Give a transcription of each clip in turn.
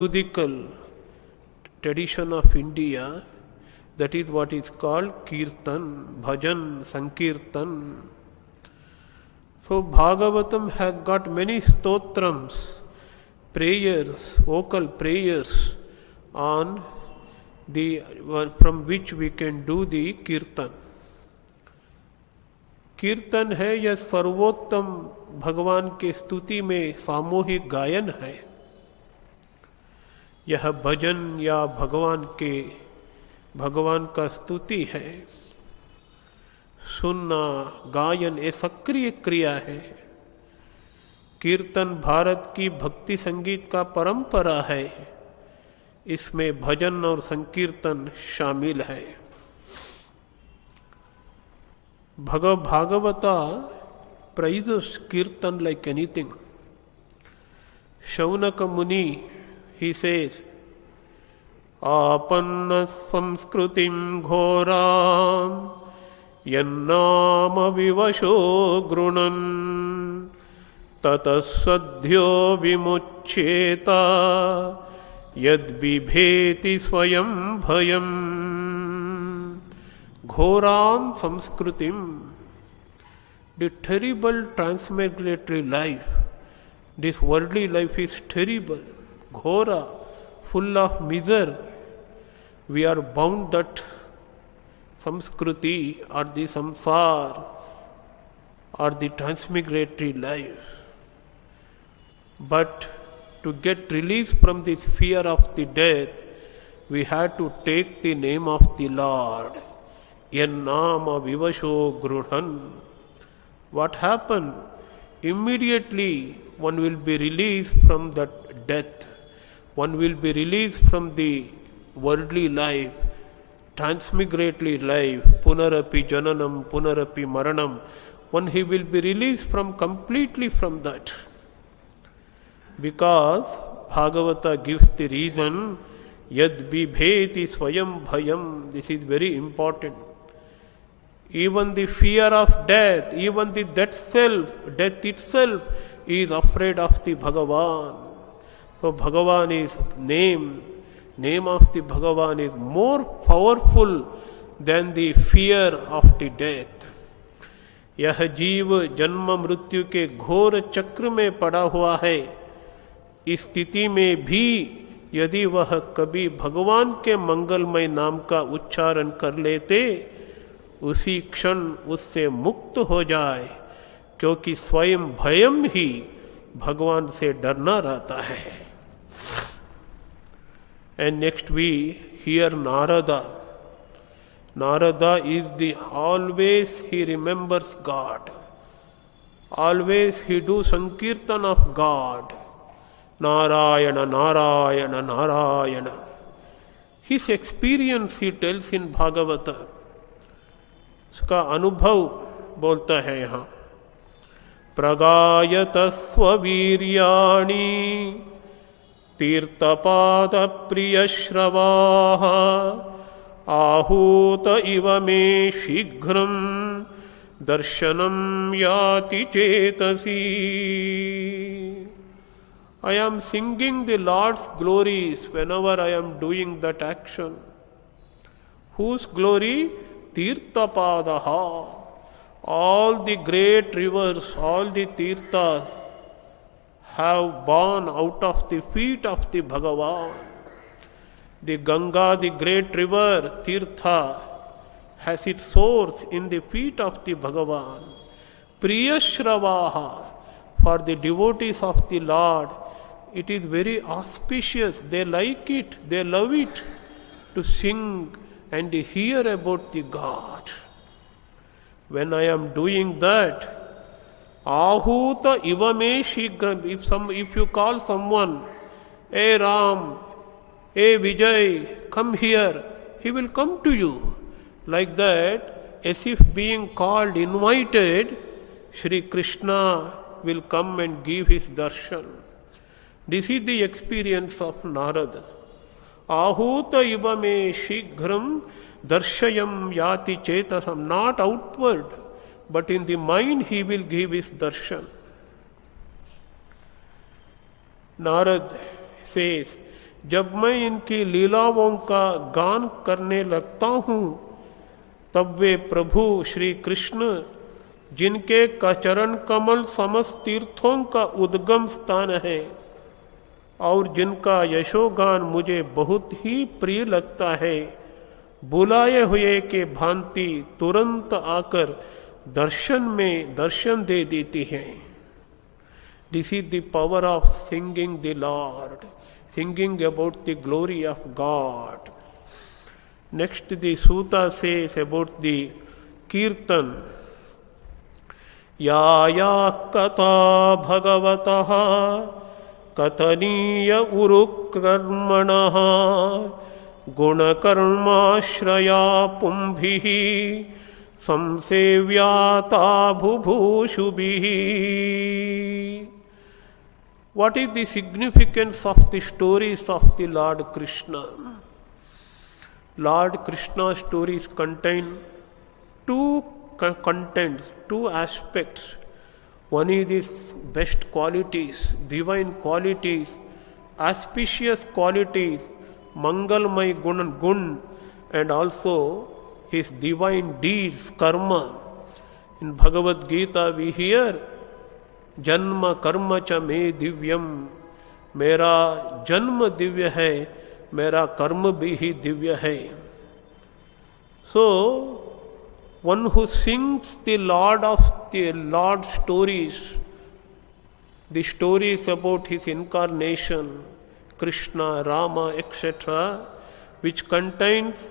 musical tradition of India, that is what is called Kirtan, Bhajan, Sankirtan. So Bhagavatam has got many stotrams, prayers, vocal prayers on the from which we can do the Kirtan. कीर्तन है यह सर्वोत्तम भगवान के स्तुति में सामूहिक गायन है। यह भजन या भगवान का स्तुति है। सुनना, गायन ये सक्रिय क्रिया है। कीर्तन भारत की भक्ति संगीत का परंपरा है। इसमें भजन और संकीर्तन शामिल है। Bhagavata praises Kirtan like anything. Shaunaka Muni, he says, Apanna samskrutim ghoram yannama vivasho grunan tatasadhyo vimuccheta yad bibheti swayam bhayam. Ghoram samskrutim, the terrible transmigratory life. This worldly life is terrible, ghora, full of misery. We are bound that samskruti or the samsar or the transmigratory life. But to get release from this fear of the death, we have to take the name of the Lord. Yannama vivasho gruhan. What happened? Immediately one will be released from that death. One will be released from the worldly life, transmigratory life, punarapi jananam, punarapi maranam. He will be released completely from that. Because Bhagavata gives the reason, yad bibheti swayam bhayam. This is very important. Even the fear of death, even the death itself is afraid of the Bhagavan. So Bhagavan is name of the Bhagavan is more powerful than the fear of the death. यह जीव जन्म मृत्यु के घोर चक्र में पड़ा हुआ है। इस स्थिति में भी यदि वह कभी भगवान के मंगलमय नाम का उच्चारण कर लेते, उसी क्षण उससे मुक्त हो जाए, क्योंकि स्वयं भयम ही भगवान से डरना रहता है। And next we hear Narada. Narada is always he remembers God. Always he do Sankirtan of God. Narayana, Narayana, Narayana. His experience he tells in Bhagavata. उसका अनुभव बोलता है यहाँ। प्रगायत स्ववीर्याणि तीर्थपाद प्रियश्रवाः आहूत इव मे शीघ्रं दर्शनं याति Chetasi. I am singing the Lord's glories whenever I am doing that action. Whose glory? Tirthapadaha. All the great rivers, all the tirthas have born out of the feet of the Bhagavan. The Ganga, the great river, Tirtha, has its source in the feet of the Bhagavan. Priyashravaha, for the devotees of the Lord, it is very auspicious. They like it, they love it to sing and hear about the God. When I am doing that, ahuta ivame shigram. If you call someone, hey Ram, hey Vijay, come here, he will come to you. Like that, as if being called, invited, Shri Krishna will come and give his darshan. This is the experience of Narada. Ahuta ibame shighram darshayam yati chetasam. Not outward, but in the mind he will give his darshan. Narad says, जब मैं इनकी लीलाओं का गान करने लगता हूँ तब वे प्रभु श्री कृष्ण, जिनके चरण कमल समस्त तीर्थों का उद्गम स्थान है और जिनका यशोगान मुझे बहुत ही प्रिय लगता है, बुलाए हुए के भांति तुरंत आकर दर्शन दे देती हैं। This is the power of singing the Lord, singing about the glory of God. Next the सूता सेज अबाउट द कीर्तन। या या कथा भगवतः कथनीय उरुकर्मणः गुणकर्माश्रया पुंभिः संसेव्याता बुभूषुभिः। What is the significance of the stories of the Lord Krishna? Lord Krishna's stories contain two contents, two aspects. One is his best qualities, divine qualities, auspicious qualities, Mangalmay Gun, and also his divine deeds, karma. In Bhagavad Gita we hear, जन्म कर्म च मे दिव्यम, मेरा जन्म दिव्य है, मेरा कर्म भी ही दिव्य है। So, one who sings the Lord stories, the stories about his incarnation, Krishna, Rama, etc., which contains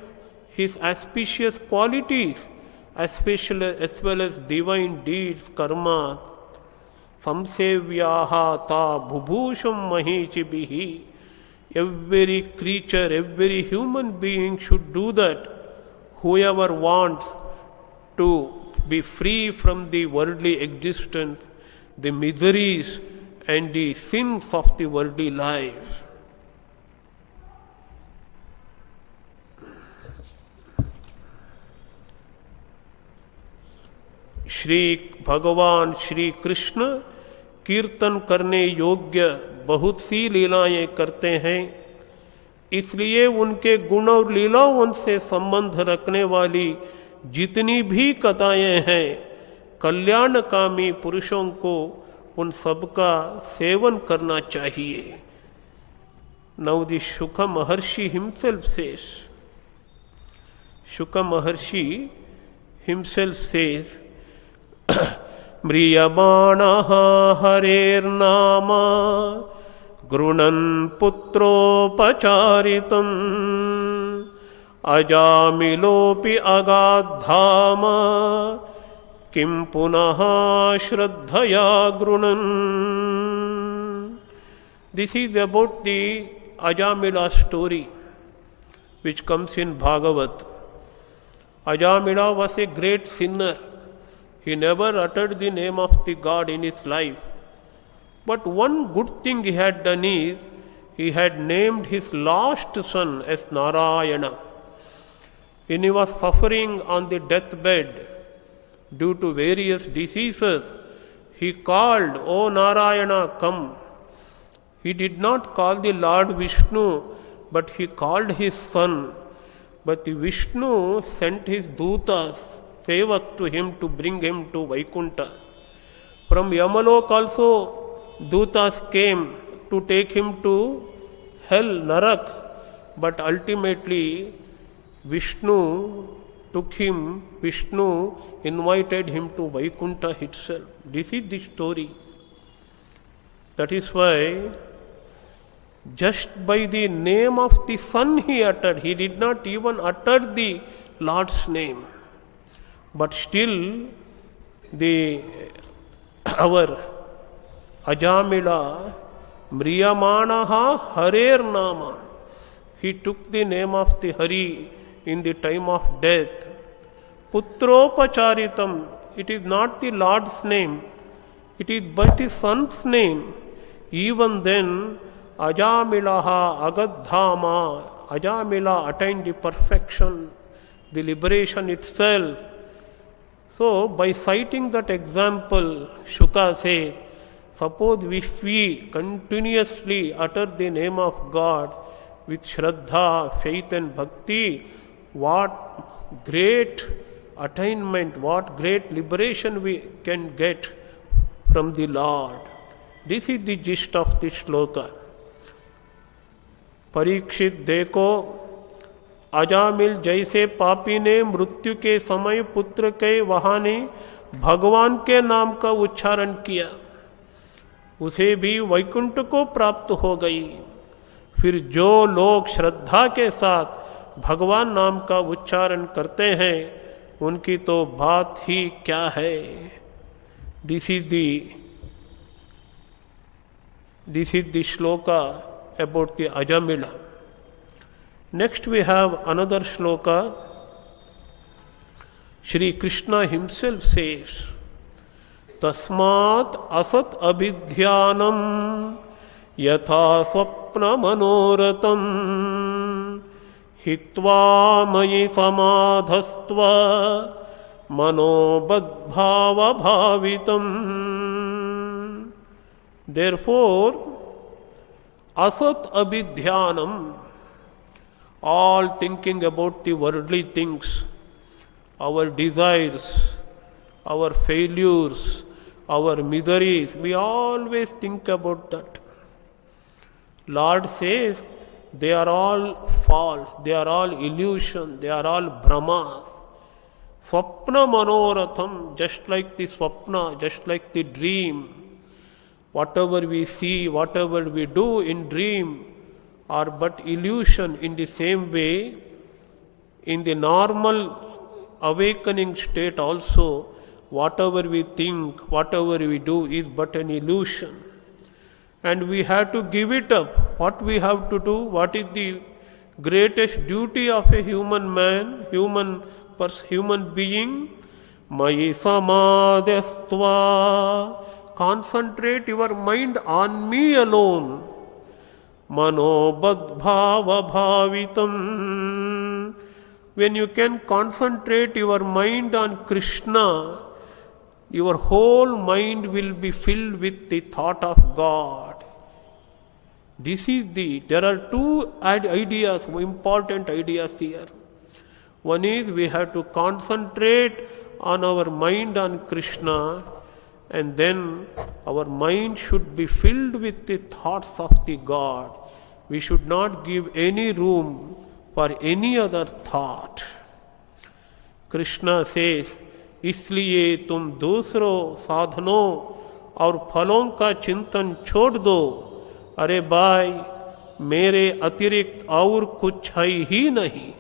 his auspicious qualities, as well as divine deeds, karma, samsevyaha ta bhubhusham mahichibihi. Every creature, every human being should do that. Whoever wants to be free from the worldly existence, the miseries and the sins of the worldly life. Shri भगवान श्री कृष्ण कीर्तन करने योग्य बहुत सी लीलाएं करते हैं, इसलिए उनके गुण और लीलाओं से संबंध रखने वाली जितनी भी कथाएं हैं, कल्याणकामी पुरुषों को उन सबका सेवन करना चाहिए। Now the Shuka Maharshi himself says, Shuka Maharshi himself says, म्रियमाणः हरेर्नाम गृणन् पुत्रोपचारितम् अजामिलोऽपि अगाद्धाम किं पुनः श्रद्धया गृणन्। This is about the Ajamila story which comes in Bhagavat. Ajamila was a great sinner. He never uttered the name of the God in his life. But one good thing he had done is, he had named his last son as Narayana. When he was suffering on the deathbed due to various diseases, he called, "O Narayana, come." He did not call the Lord Vishnu, but he called his son. But the Vishnu sent his dutas, sevak, to him to bring him to Vaikunta. From Yamalok also dutas came to take him to hell, Narak, but ultimately Vishnu invited him to Vaikunta itself. This is the story. That is why just by the name of the son he uttered, he did not even utter the Lord's name. But still, our Ajamila, Mriyamanaha Harer Nama, he took the name of the Hari in the time of death. Putropacharitam, it is not the Lord's name, it is but his son's name. Even then, Ajamilaha Agadhama, Ajamila attained the perfection, the liberation itself. So, by citing that example, Shuka says, suppose if we continuously utter the name of God, with Shraddha, faith and bhakti, what great attainment, what great liberation we can get from the Lord. This is the gist of this shloka. Parikshit देखो, अजामिल जैसे पापी ने मृत्यु के समय पुत्र के वहाने भगवान के नाम का उच्चारण किया, उसे भी वैकुंठ को प्राप्त हो गई। फिर जो लोग श्रद्धा के साथ भगवान नाम का उच्चारण करते हैं, उनकी तो बात ही क्या है। This is the shloka about the Ajamila. Next we have another shloka. Shri Krishna himself says, Tasmat asat abhidhyanam yatha swapna manoratam hitva mayi samadhastva manobadbhava bhavitam. Therefore, asat abhidhyanam, all thinking about the worldly things, our desires, our failures, our miseries, we always think about that. Lord says, they are all false, they are all illusion, they are all brahmas. Swapna manoratham, just like the swapna, just like the dream. Whatever we see, whatever we do in dream are but illusion. In the same way, in the normal awakening state also, whatever we think, whatever we do is but an illusion. And we have to give it up. What we have to do, what is the greatest duty of a human man, human being? Mayi samadhastva. Concentrate your mind on me alone. Manobadbhava bhavitam. When you can concentrate your mind on Krishna, your whole mind will be filled with the thought of God. There are two ideas, important ideas here. One is we have to concentrate on our mind on Krishna, and then our mind should be filled with the thoughts of the God. We should not give any room for any other thought. Krishna says, इसलिए तुम दूसरों साधनों और फलों का चिंतन छोड़ दो। अरे भाई, मेरे अतिरिक्त और कुछ है ही नहीं.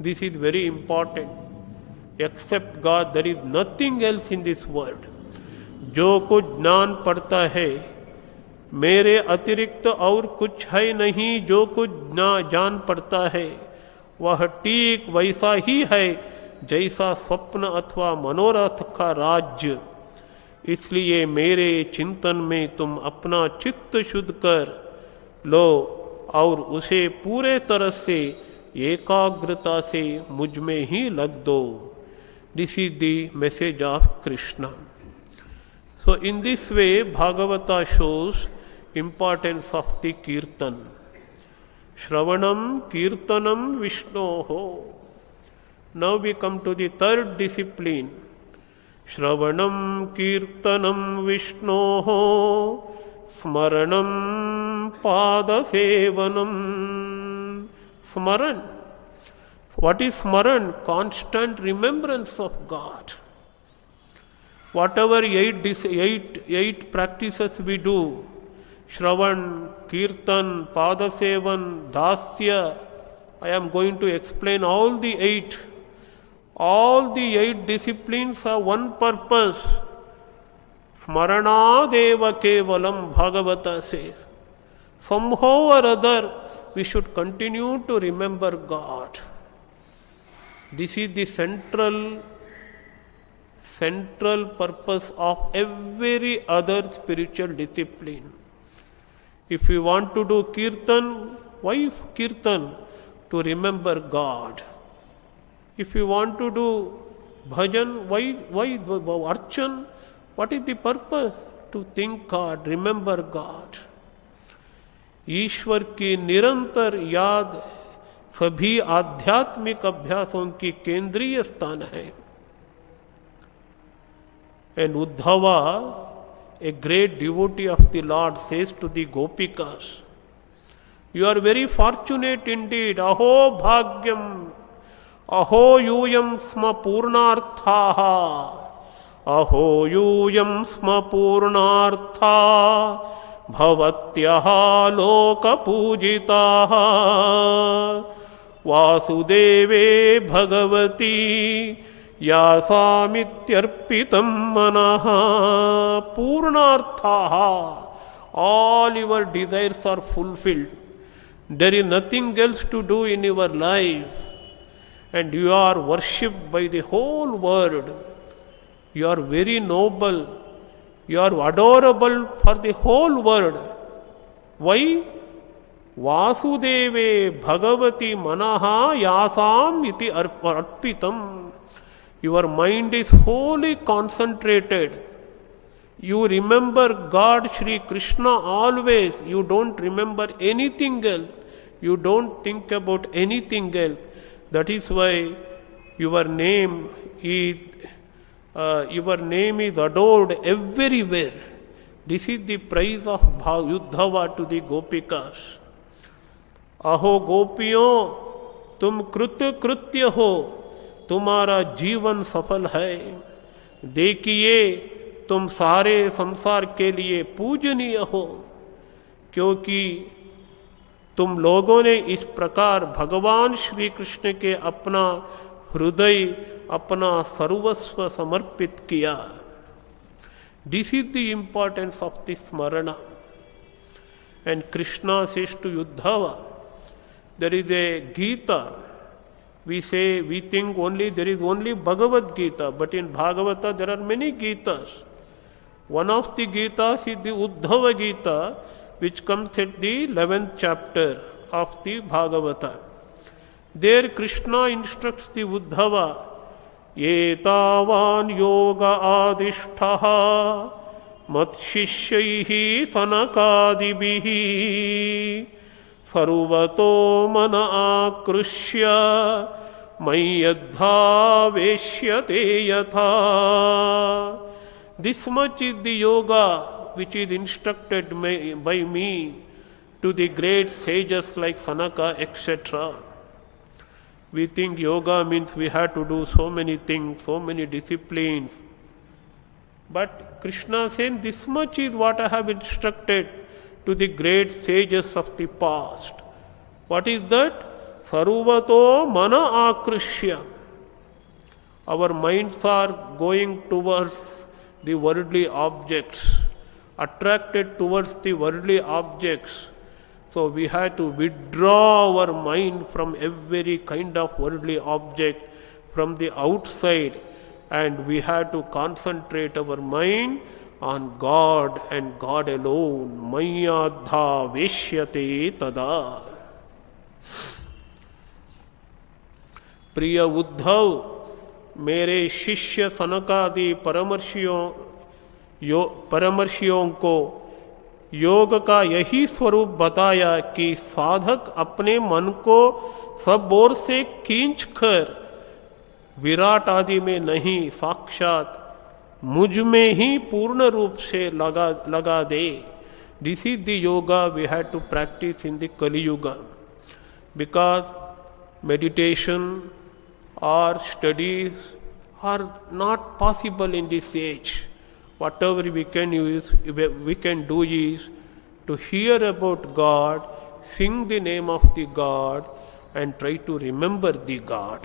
This is very important. Except God, there is nothing else in this world. जो कुछ ज्ञान पड़ता है, मेरे अतिरिक्त और कुछ है नहीं. जो कुछ जान पड़ता है वह ठीक वैसा ही है जैसा स्वप्न अथवा मनोरथ का राज्य. इसलिए मेरे चिंतन में तुम अपना चित्त शुद्ध कर लो और उसे पूरे तरह से एकाग्रता से मुझ में ही लग दो. This is the message of Krishna. So in this way, Bhagavata shows importance of the Kirtan. Shravanam Kirtanam Vishnoho. Now we come to the third discipline. Shravanam Kirtanam Vishnoho Smaranam Padasevanam. Smaran. What is Smaran? Constant remembrance of God. Whatever eight practices we do, Shravan, Kirtan, Padasevan, Dasya, I am going to explain all the eight. All the eight disciplines have one purpose. Smaranadeva Kevalam, Bhagavata says. Somehow or other, we should continue to remember God. This is the central purpose of every other spiritual discipline. If we want to do Kirtan, why Kirtan? To remember God. If we want to do Bhajan, why Archan? What is the purpose? To think God, remember God. ईश्वर की निरंतर याद सभी आध्यात्मिक अभ्यासों की केंद्रीय स्थान है. And Uddhava, a great devotee of the Lord, says to the Gopikas, "You are very fortunate indeed. Aho bhagyam, aho yuyam sma purnarthaha, aho yuyam sma purnartha, bhavatyaha loka pujitaha, vasudeve bhagavati, यासामित्यर्पितं मनः पूर्णार्थाः." All your desires are fulfilled. There is nothing else to do in your life, and you are worshipped by the whole world. You are very noble. You are adorable for the whole world. Why? Vasudeve bhagavati manaha yasam iti arpitam. Your mind is wholly concentrated. You remember God, Sri Krishna always. You don't remember anything else. You don't think about anything else. That is why your name is adored everywhere. This is the praise of Uddhava to the Gopikas. Aho gopiyon, tum krutya krutya ho, तुम्हारा जीवन सफल है. देखिए तुम सारे संसार के लिए पूजनीय हो, क्योंकि तुम लोगों ने इस प्रकार भगवान श्री कृष्ण के अपना हृदय, अपना सर्वस्व समर्पित किया. This is the importance of the smarana. And Krishna says to Uddhava, there is a Gita. We think only there is only Bhagavad Gita, but in Bhagavata there are many Gitas. One of the Gitas is the Uddhava Gita, which comes at the 11th chapter of the Bhagavata. There Krishna instructs the Uddhava, "Etavan yoga adishtaha matshishyahi sanakadibihi sarvato mana akrushya mayyadhaveshyate yatha." This much is the yoga which is instructed by me to the great sages like Sanaka, etc. We think yoga means we have to do so many things, so many disciplines. But Krishna says, this much is what I have instructed to the great sages of the past. What is that? Sarvato mana akrishya. Our minds are going towards the worldly objects, attracted towards the worldly objects. So we have to withdraw our mind from every kind of worldly object from the outside, and we have to concentrate our mind on God and God alone. Mayyadha veshyate tada. प्रिय उद्धव, मेरे शिष्य सनकादि परमर्षियों को योग का यही स्वरूप बताया कि साधक अपने मन को सब ओर से खींचकर विराट आदि में नहीं, साक्षात मुझ में ही पूर्ण रूप से लगा दे. This is the yoga we had to practice in the Kali Yuga, because meditation or studies are not possible in this age. Whatever we can do is to hear about God, sing the name of the God, and try to remember the God.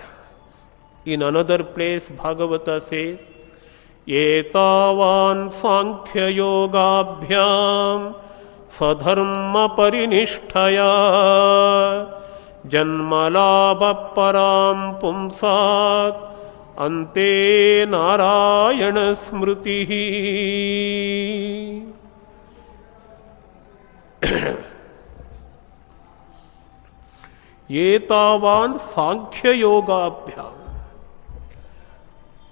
In another place, Bhagavata says, "Etavan sankhya yogabhyam sadharma parinishtaya janmalabha param pumsat ante narayana smritihi." Etavan sankhya yogabhyam.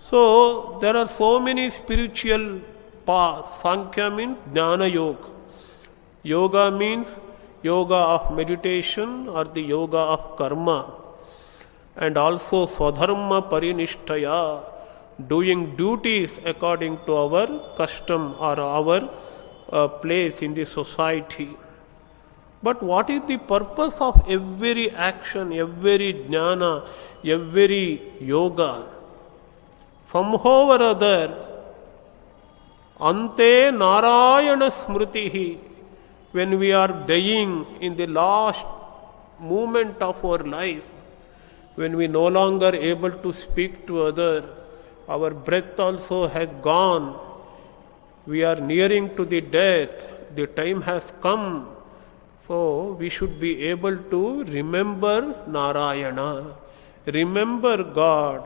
So there are so many spiritual paths. Sankhya means jnana yoga. Yoga means yoga of meditation or the yoga of karma, and also swadharma parinishtaya, doing duties according to our custom or our place in the society. But what is the purpose of every action, every jnana, every yoga? Somehow or other, ante narayana smritihi, when we are dying in the last moment of our life, when we no longer able to speak to other, our breath also has gone, we are nearing to the death, the time has come, so we should be able to remember Narayana, remember God,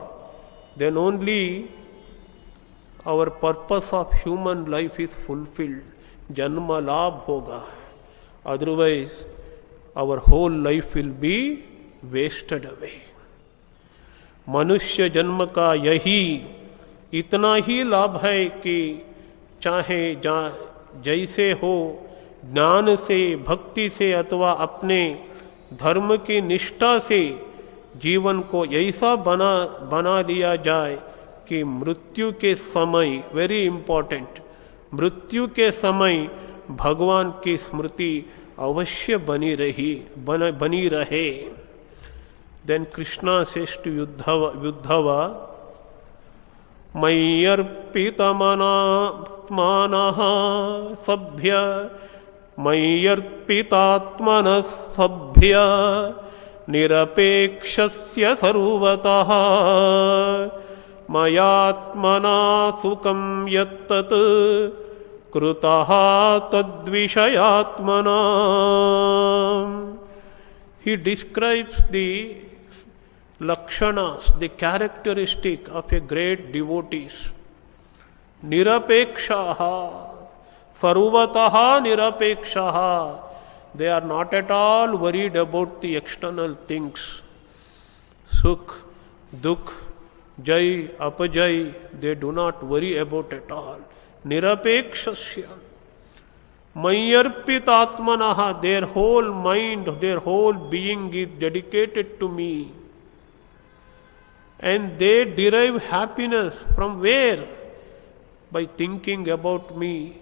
then only our purpose of human life is fulfilled, janma labh hoga, otherwise our whole life will be wasted away. मनुष्य जन्म का यही इतना ही लाभ है कि चाहे जैसे हो, ज्ञान से, भक्ति से अथवा अपने धर्म की निष्ठा से जीवन को ऐसा बना लिया जाए कि मृत्यु के समय, वेरी इम्पोर्टेंट, मृत्यु के समय भगवान की स्मृति अवश्य बनी रहे. Then Krishna says to Uddhava, Mayyarpitamanaha sabhya, Mayyarpitatmanas sabhya, Nirapekshasya sarvataha, Mayatmana sukam yattat, Krutaha tadvishayatmana. He describes the lakshanas, the characteristic of a great devotee. Nirapekshaha, sarvataha nirapekshaha. They are not at all worried about the external things. Sukh, dukh, jai, apajai, they do not worry about at all. Nirapekshasya. Mayyarpitatmanaha, their whole mind, their whole being is dedicated to me. And they derive happiness from where? By thinking about me,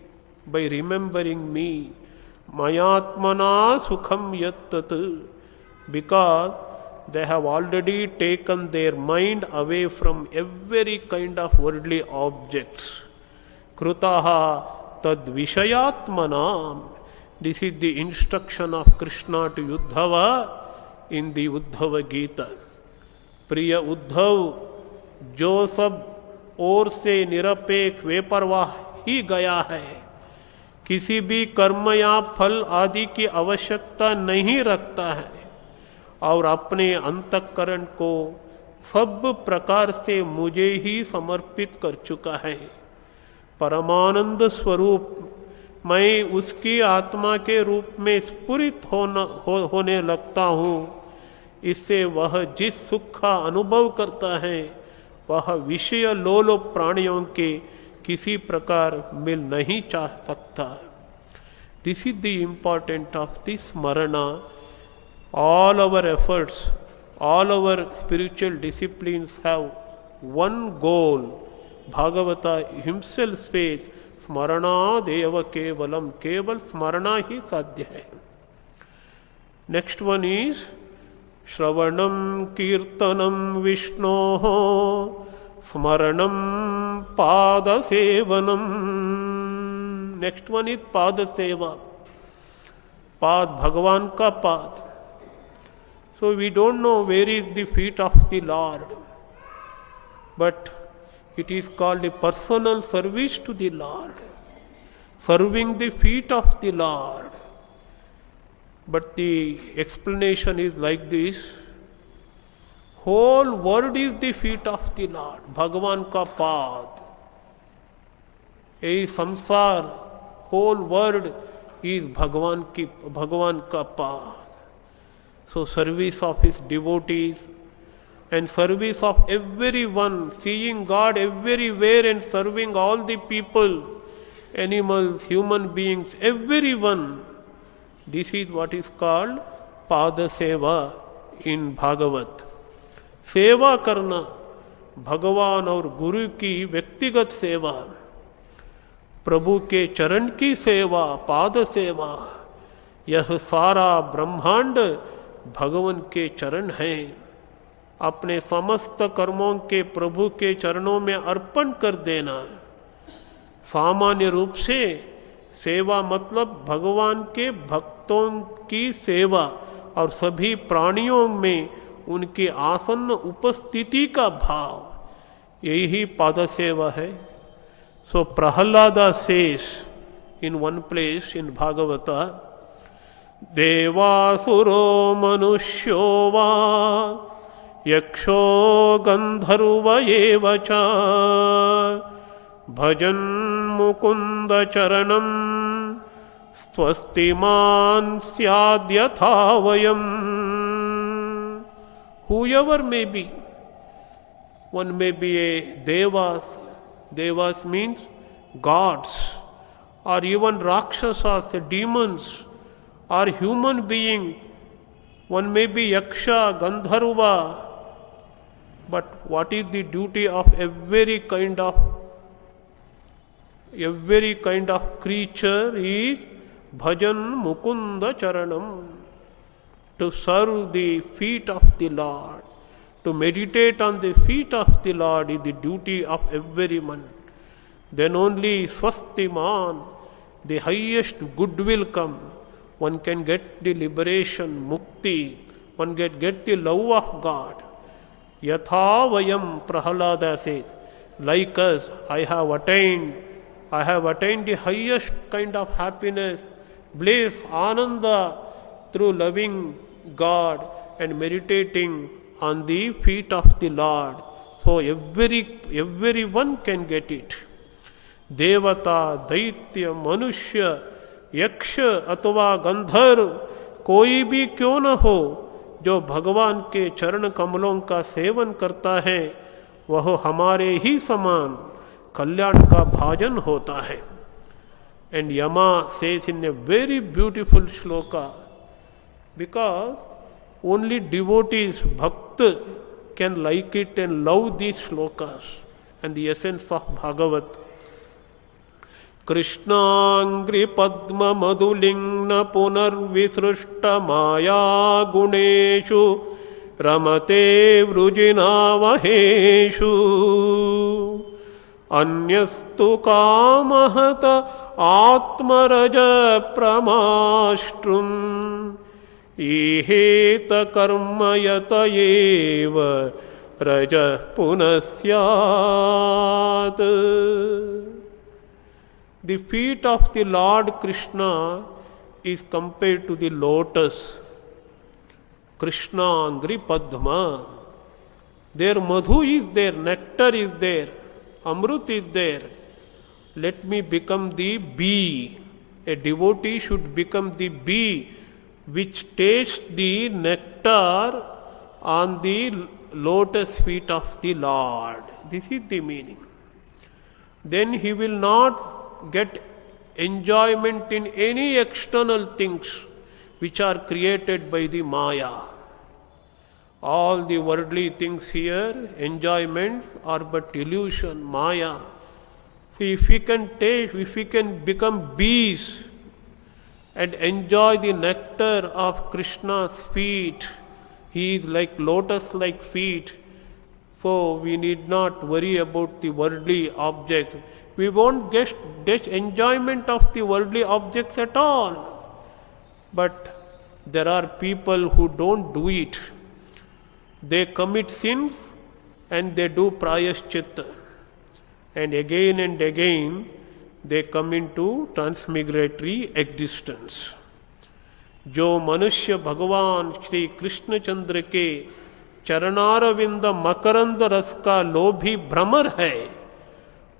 by remembering me. Mayatmana sukham yattat, because they have already taken their mind away from every kind of worldly objects. Krutaha tad vishayatmanam. This is the instruction of Krishna to Uddhava in the Uddhava Gita. प्रिय उद्धव, जो सब ओर से निरपेक्ष बेपरवाह ही गया है, किसी भी कर्म या फल आदि की आवश्यकता नहीं रखता है और अपने अंतःकरण को सब प्रकार से मुझे ही समर्पित कर चुका है, परमानंद स्वरूप मैं उसकी आत्मा के रूप में स्फुरित होने लगता हूँ, इससे वह जिस सुख का अनुभव करता है वह विषय लोलो प्राणियों के किसी प्रकार मिल नहीं चाह सकता. This is the importance of this smarana. All our efforts, all our spiritual disciplines have one goal. Bhagavata himself says, Smarana deva kevalam, keval smarana hi sadhya hai. Next one is Shravanam Kirtanam Vishnoho Smaranam Pada Sevanam. Next one is Pada Seva. Pad, Bhagavan ka Pad. So we don't know where is the feet of the Lord, but it is called a personal service to the Lord, serving the feet of the Lord. But the explanation is like this: whole world is the feet of the Lord, Bhagavan ka Pad. A samsar, whole world is Bhagavan ka Pad. So service of his devotees and service of everyone, seeing God everywhere and serving all the people, animals, human beings, everyone. This is what is called Pada Seva in Bhagavat. सेवा करना, भगवान और गुरु की व्यक्तिगत सेवा, प्रभु के चरण की सेवा, पाद सेवा, यह सारा ब्रह्मांड भगवान के चरण हैं। अपने समस्त कर्मों के प्रभु के चरणों में अर्पण कर देना। सामान्य रूप से सेवा मतलब भगवान के भक्तों की सेवा और सभी प्राणियों में उनकी आसन्न उपस्थिति का भाव, यही पाद सेवा है। So Prahlada says in one place in Bhagavata, देवासुरो मनुष्यो वा यक्षो गंधर्व एव च भजन् मुकुंद चरणं स्वस्तिमान् स्याद्यथा वयम्। Whoever may be, one may be a devas, devas means gods, or even rakshasas, the demons, or human being, one may be yaksha, gandharva, but what is the duty of every kind of creature is bhajan mukunda charanam, to serve the feet of the Lord, to meditate on the feet of the Lord is the duty of everyone. Then only swastiman, the highest good will come. One can get the liberation, mukti, one can get the love of God. Yatha vayam, Prahalada says, like us, I have attained the highest kind of happiness, bliss, ananda, through loving God and meditating on the feet of the Lord. So everyone can get it. Devata, Daitya, Manushya, Yaksha अथवा गंधर्व कोई भी क्यों न हो, जो भगवान के चरण कमलों का सेवन करता है वह हमारे ही समान कल्याण का भाजन होता है. And Yama says in a very beautiful shloka, because only devotees, bhakta, can like it and love these shlokas and the essence of Bhagavat. Krishnangri padma madulingna punarvisrushta maya guneshu ramate vrujinavaheshu anyastu kamahata atmaraja pramastrum iheta karmayata eva raja punasyat. The feet of the Lord Krishna is compared to the lotus. Krishna Angri Padma. Their madhu is there, nectar is there, amrut is there. Let me become the bee. A devotee should become the bee which tastes the nectar on the lotus feet of the Lord. This is the meaning. Then he will not get enjoyment in any external things which are created by the Maya. All the worldly things here, enjoyments are but illusion, Maya. See, if we can taste, if we can become bees and enjoy the nectar of Krishna's feet, he is like lotus-like feet, so we need not worry about the worldly objects. We won't get enjoyment of the worldly objects at all. But there are people who don't do it. They commit sins and they do prayaschitta. And again they come into transmigratory existence. जो मनुष्य भगवान श्री कृष्ण चंद्र के चरणारविंद मकरंद रस का लोभी भ्रमर है,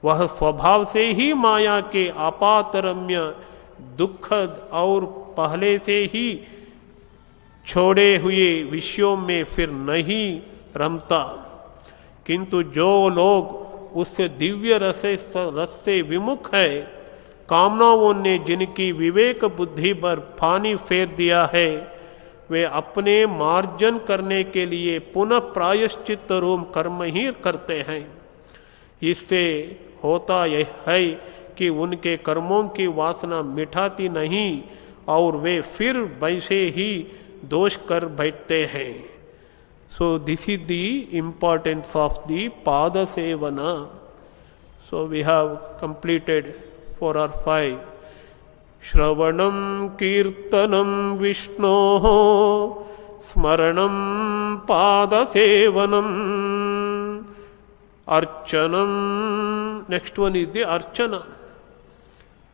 वह स्वभाव से ही माया के आपातरम्य दुखद और पहले से ही छोड़े हुए विषयों में फिर नहीं रमता. किंतु जो लोग उससे दिव्य रस से विमुख है, कामनाओं ने जिनकी विवेक बुद्धि पर पानी फेर दिया है, वे अपने मार्जन करने के लिए पुनः प्रायश्चित रूप कर्म ही करते हैं। इससे होता यह है कि उनके कर्मों की वासना मिटाती नहीं और वे फिर वैसे ही दोष कर बैठते हैं। So this is the importance of the pada sevana. So we have completed 4 or 5. श्रवणं कीर्तनं विष्णोः स्मरणं पादसेवनम् अर्चनं. Next one is the archana.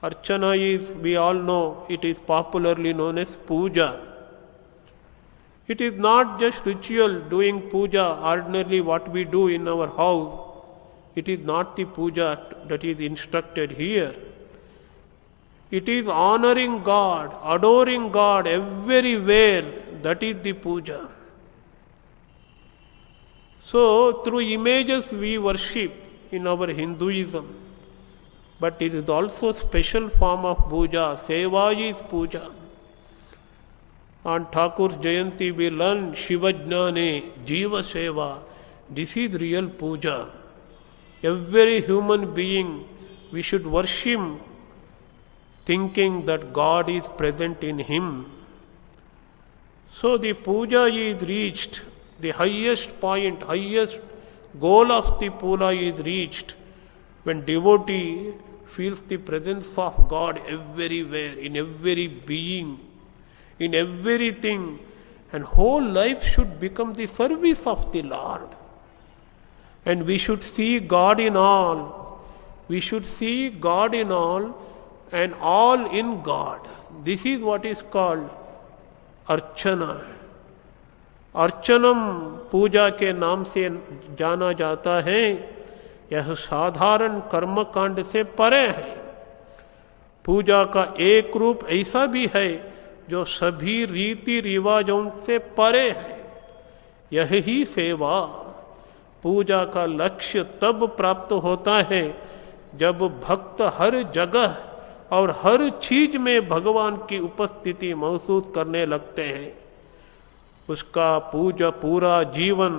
Archana is, we all know, it is popularly known as puja. It is not just ritual doing puja ordinarily what we do in our house. It is not the puja that is instructed here. It is honoring God, adoring God everywhere. That is the puja. So, through images we worship in our Hinduism. But it is also special form of puja. Seva is puja. On Thakur Jayanti we learn Shivajnane, Jiva Seva. This is real puja. Every human being we should worship thinking that God is present in him. So the puja is reached, the highest point, highest goal of the puja is reached when devotee feels the presence of God everywhere, in every being, in everything, and whole life should become the service of the Lord. And we should see God in all. We should see God in all and all in God. This is what is called अर्चना. अर्चनम पूजा के नाम से जाना जाता है. यह साधारण कर्मकांड से परे है. पूजा का एक रूप ऐसा भी है जो सभी रीति रिवाजों से परे है. यह ही सेवा. पूजा का लक्ष्य तब प्राप्त होता है जब भक्त हर जगह और हर चीज में भगवान की उपस्थिति महसूस करने लगते हैं. उसका पूरा जीवन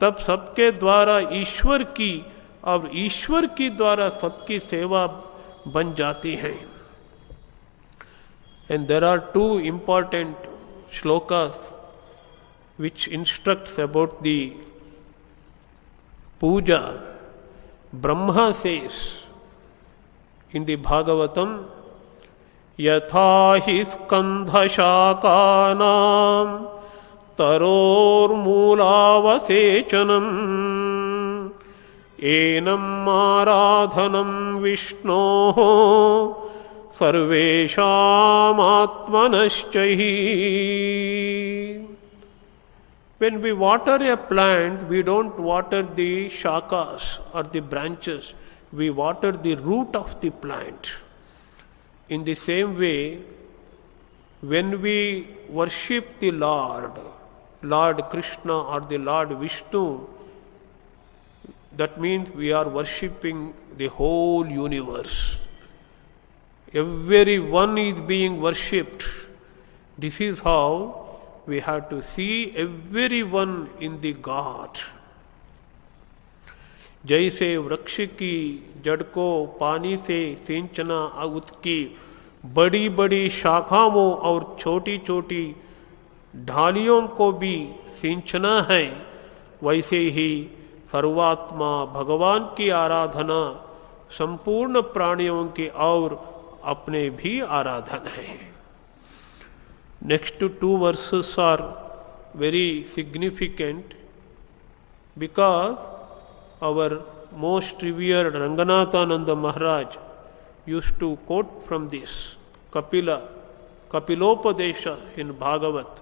तब सबके द्वारा ईश्वर की और ईश्वर की द्वारा सबकी सेवा बन जाती है. And there are 2 important shlokas which instructs about the puja. Brahma says in the Bhagavatam, yatha hi skandha shakanam taror moolavasechanam enam aradhanam vishnoho sarvesham atmanaschahi. When we water a plant, we don't water the shakas or the branches. We water the root of the plant. In the same way, when we worship the Lord Krishna or the Lord Vishnu, that means we are worshipping the whole universe. Everyone is being worshipped. This is how we have to see everyone in the God. जैसे वृक्ष की जड़ को पानी से सिंचना उसकी बड़ी बड़ी शाखाओं और छोटी छोटी ढालियों को भी सिंचना है, वैसे ही सर्वात्मा भगवान की आराधना संपूर्ण प्राणियों की और अपने भी आराधन है. Next 2 verses are very significant because our most revered Ranganathananda Maharaj used to quote from this Kapilopadesha in Bhagavat,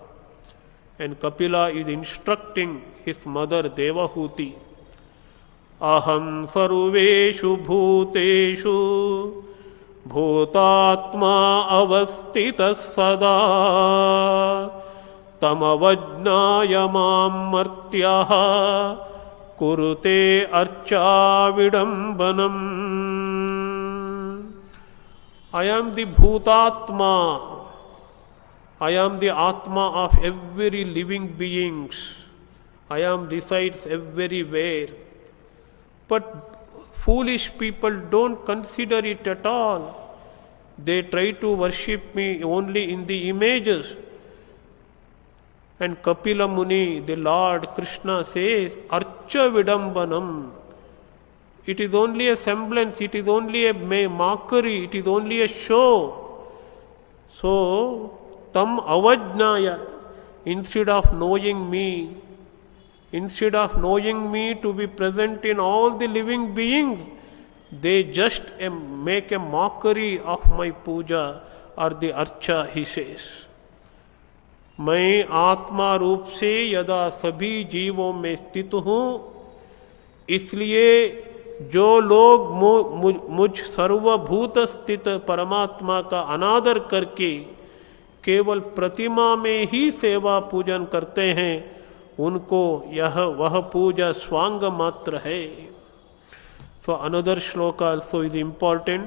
and Kapila is instructing his mother Devahuti. Aham sarveshu bhuteshu bhutatma avastita sada tamavajnaya mam martyaha kurute archa vidambanam. I am the Bhutatma. I am the Atma of every living beings. I am resides everywhere. But foolish people don't consider it at all. They try to worship me only in the images. And Kapila Muni, the Lord Krishna says, Archa Vidambanam. It is only a semblance, it is only a mockery, it is only a show. So, Tam Avajnaya, instead of knowing me to be present in all the living beings, they just make a mockery of my puja or the archa, he says. मैं आत्मा रूप से यदा सभी जीवों में स्थित हूँ, इसलिए जो लोग मुझ सर्वभूत स्थित परमात्मा का अनादर करके केवल प्रतिमा में ही सेवा पूजन करते हैं, उनको वह पूजा स्वांग मात्र है. So another shloka also is important.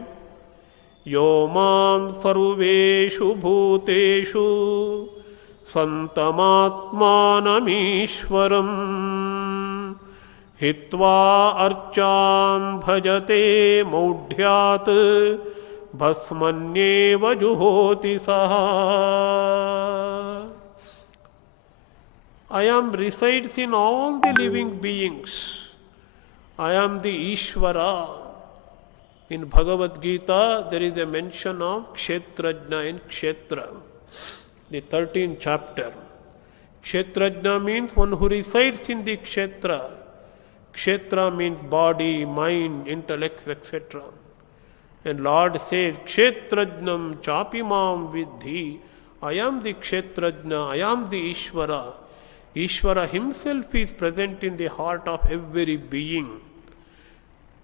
Yo mam sarveshu bhuteshu santamatmanamishwaram hitva archam bhajate maudhyat bhasmanyeva juhoti saha. I am resides in all the living beings. I am the Ishvara. In Bhagavad Gita, there is a mention of Kshetrajna in Kshetra, the 13th chapter. Kshetrajna means one who resides in the Kshetra. Kshetra means body, mind, intellect, etc. And Lord says, Kshetrajnam chapimam vidhi. I am the Kshetrajna, I am the Ishvara. Ishvara himself is present in the heart of every being.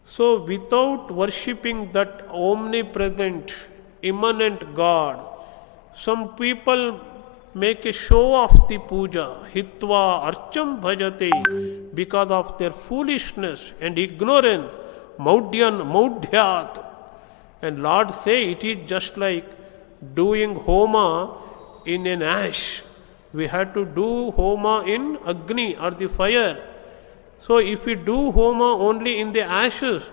So without worshipping that omnipresent, immanent God, some people make a show of the puja, hitva archam bhajate, because of their foolishness and ignorance, maudhyat. And Lord say it is just like doing homa in an ash. We had to do homa in Agni or the fire. So if we do homa only in the ashes,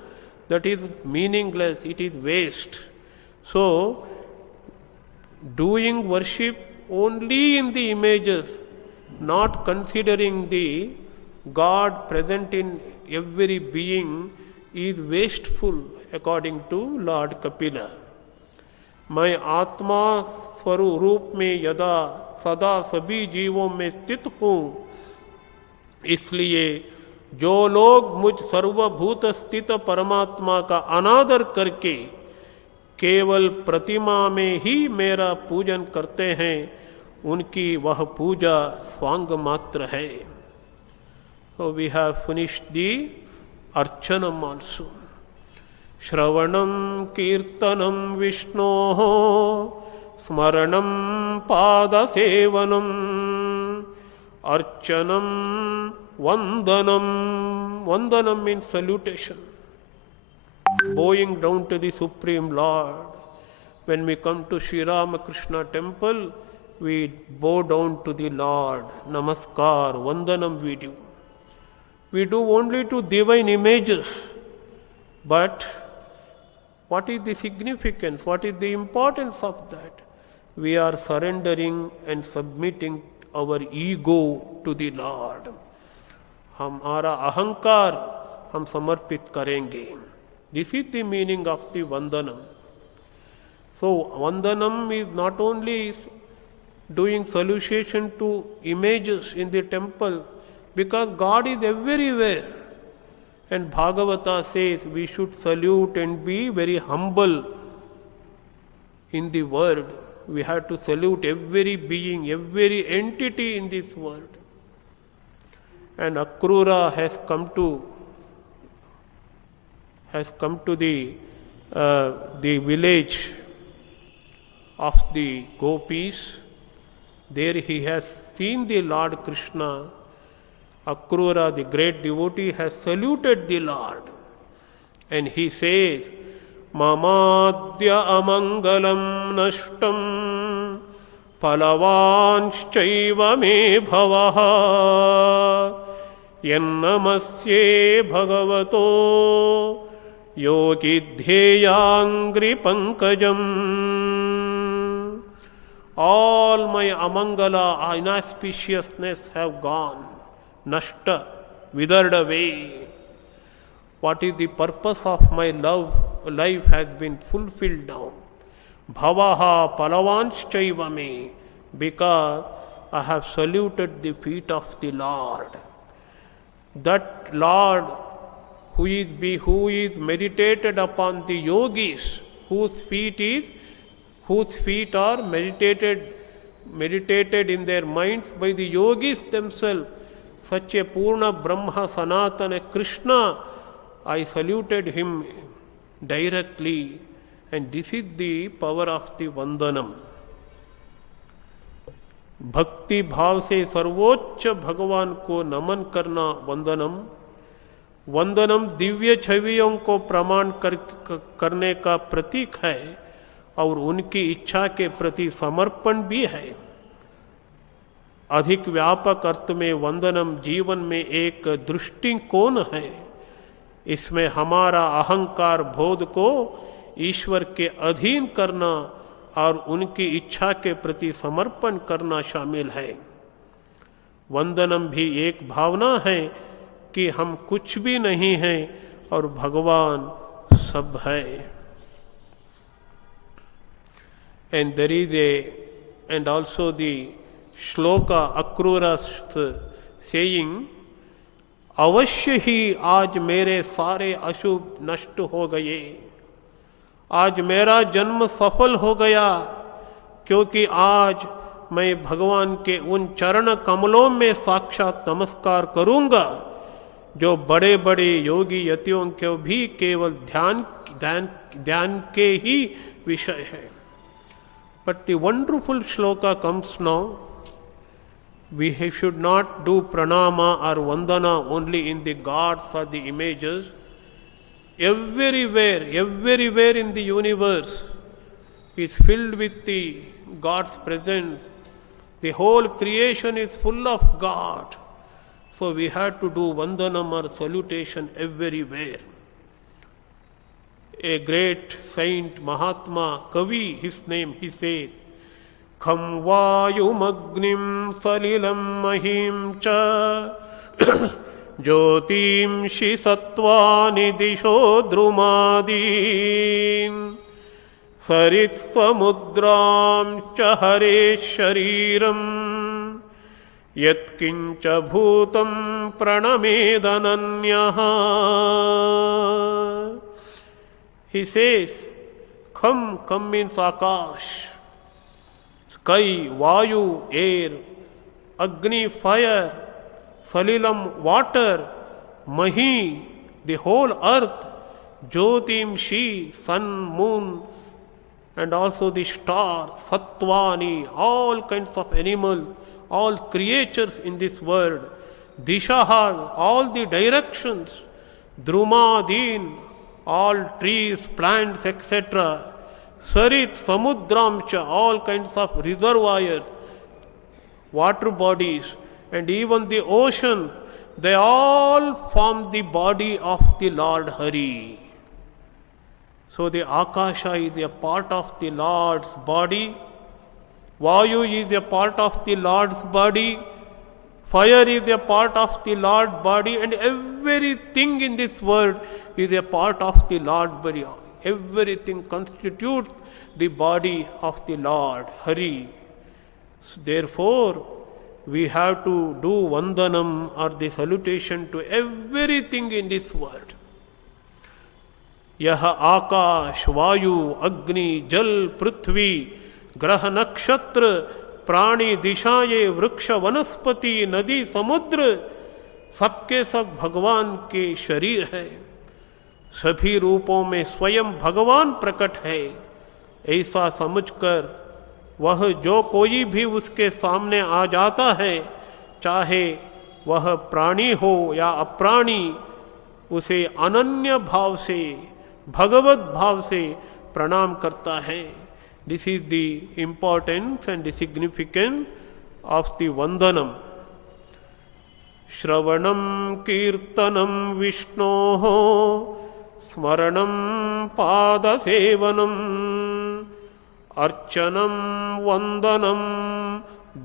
that is meaningless, it is waste. So, doing worship only in the images, not considering the God present in every being, is wasteful according to Lord Kapila. मैं आत्मा स्वरूप में यदा सदा सभी जीवों में स्थित हूँ, इसलिए जो लोग मुझ सर्वभूत स्थित परमात्मा का अनादर करके केवल प्रतिमा में ही मेरा पूजन करते हैं, उनकी वह पूजा स्वांग मात्र है. So we have finished the Archanam also. Shravanam Kirtanam Vishnoho Smaranam Padasevanam Archanam Vandanam. Vandanam means salutation, bowing down to the Supreme Lord. When we come to Sri Ramakrishna temple, we bow down to the Lord. Namaskar, Vandanam we do. We do only to divine images. But what is the significance? What is the importance of that? We are surrendering and submitting our ego to the Lord. हमारा अहंकार हम समर्पित करेंगे. This is the meaning of the Vandanam. So Vandanam is not only doing salutation to images in the temple, because God is everywhere. And Bhagavata says we should salute and be very humble in the world. We have to salute every being, every entity in this world. And Akrura has come to the village of the gopis. There he has seen the Lord Krishna. Akrura, the great devotee, has saluted the Lord. And he says, ममाद्य अमंगलम नष्टम फलवांश्चैव मे भवः यन्नमस्ये भगवतो योगिध्येयांग्रि Pankajam. All my amangala, inauspiciousness have gone, nashta, withered away. What is the purpose of my life has been fulfilled now. Bhavaha palavanschaiva me, because I have saluted the feet of the Lord. That Lord who is meditated upon the yogis, whose feet are meditated in their minds by the yogis themselves, such a Purna Brahma Sanatana Krishna, I saluted him directly, and this is the power of the Vandanam. भक्ति भाव से सर्वोच्च भगवान को नमन करना वंदनम. वंदनम दिव्य छवियों को प्रमाण करने का प्रतीक है और उनकी इच्छा के प्रति समर्पण भी है. अधिक व्यापक अर्थ में वंदनम जीवन में एक दृष्टिकोण है. इसमें हमारा अहंकार बोध को ईश्वर के अधीन करना और उनकी इच्छा के प्रति समर्पण करना शामिल है. वंदनम भी एक भावना है कि हम कुछ भी नहीं हैं और भगवान सब है. And there is and also the shloka Akrurasth saying, अवश्य ही आज मेरे सारे अशुभ नष्ट हो गए. आज मेरा जन्म सफल हो गया, क्योंकि आज मैं भगवान के उन चरण कमलों में साक्षात नमस्कार करूंगा जो बड़े बड़े योगी यतियों के भी केवल ध्यान के ही विषय है. But the wonderful shloka comes now. We should not do pranama or vandana only in the gods or the images. Everywhere in the universe is filled with the God's presence. The whole creation is full of God. So we have to do vandanam or salutation everywhere. A great saint, Mahatma, Kavi, his name, he says, Kham vayumagnim salilam mahim cha jyotim shi sattvani disho drumadin sarit samudram cha hare shariram yatkincha bhutam pranamedananyaha. He says, Kham means Akash, sky, Vayu, air, Agni, fire, Salilam, water, Mahi, the whole earth, Jyotim, she, sun, moon, and also the star, Sattvani, all kinds of animals, all creatures in this world, Dishahas, all the directions, Drumadin, all trees, plants, etc. Sarit, Samudramcha, all kinds of reservoirs, water bodies, and even the ocean, they all form the body of the Lord Hari. So the Akasha is a part of the Lord's body, Vayu is a part of the Lord's body, fire is a part of the Lord's body, and everything in this world is a part of the Lord's body. Everything constitutes the body of the Lord Hari. Therefore, we have to do vandanam or the salutation to everything in this world. Yah Akash, Vayu, Agni, Jal, Prithvi, Graha, Nakshatra, प्राणी, दिशाएं, वृक्ष, वनस्पति, नदी, समुद्र, सबके सब भगवान के शरीर है. सभी रूपों में स्वयं भगवान प्रकट है. ऐसा समझकर वह जो कोई भी उसके सामने आ जाता है, चाहे वह प्राणी हो या अप्राणी, उसे अनन्य भाव से भगवत भाव से प्रणाम करता है. This is the importance and the significance of the vandanam. श्रवणम कीर्तनम विष्णोः स्मरणम पादसेवनम अर्चनम वंदनम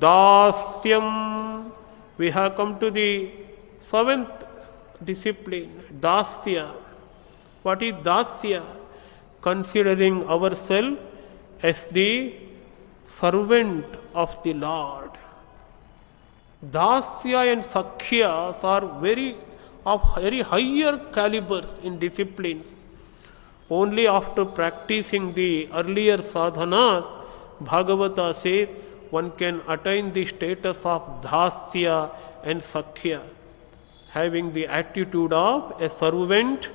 दास्यम. We have come to the seventh discipline, dasya. What is dasya? Considering ourselves as the servant of the Lord. Dasya and sakhya are very higher calibers in disciplines. Only after practicing the earlier sadhanas, Bhagavata says, one can attain the status of dasya and sakhya, having the attitude of a servant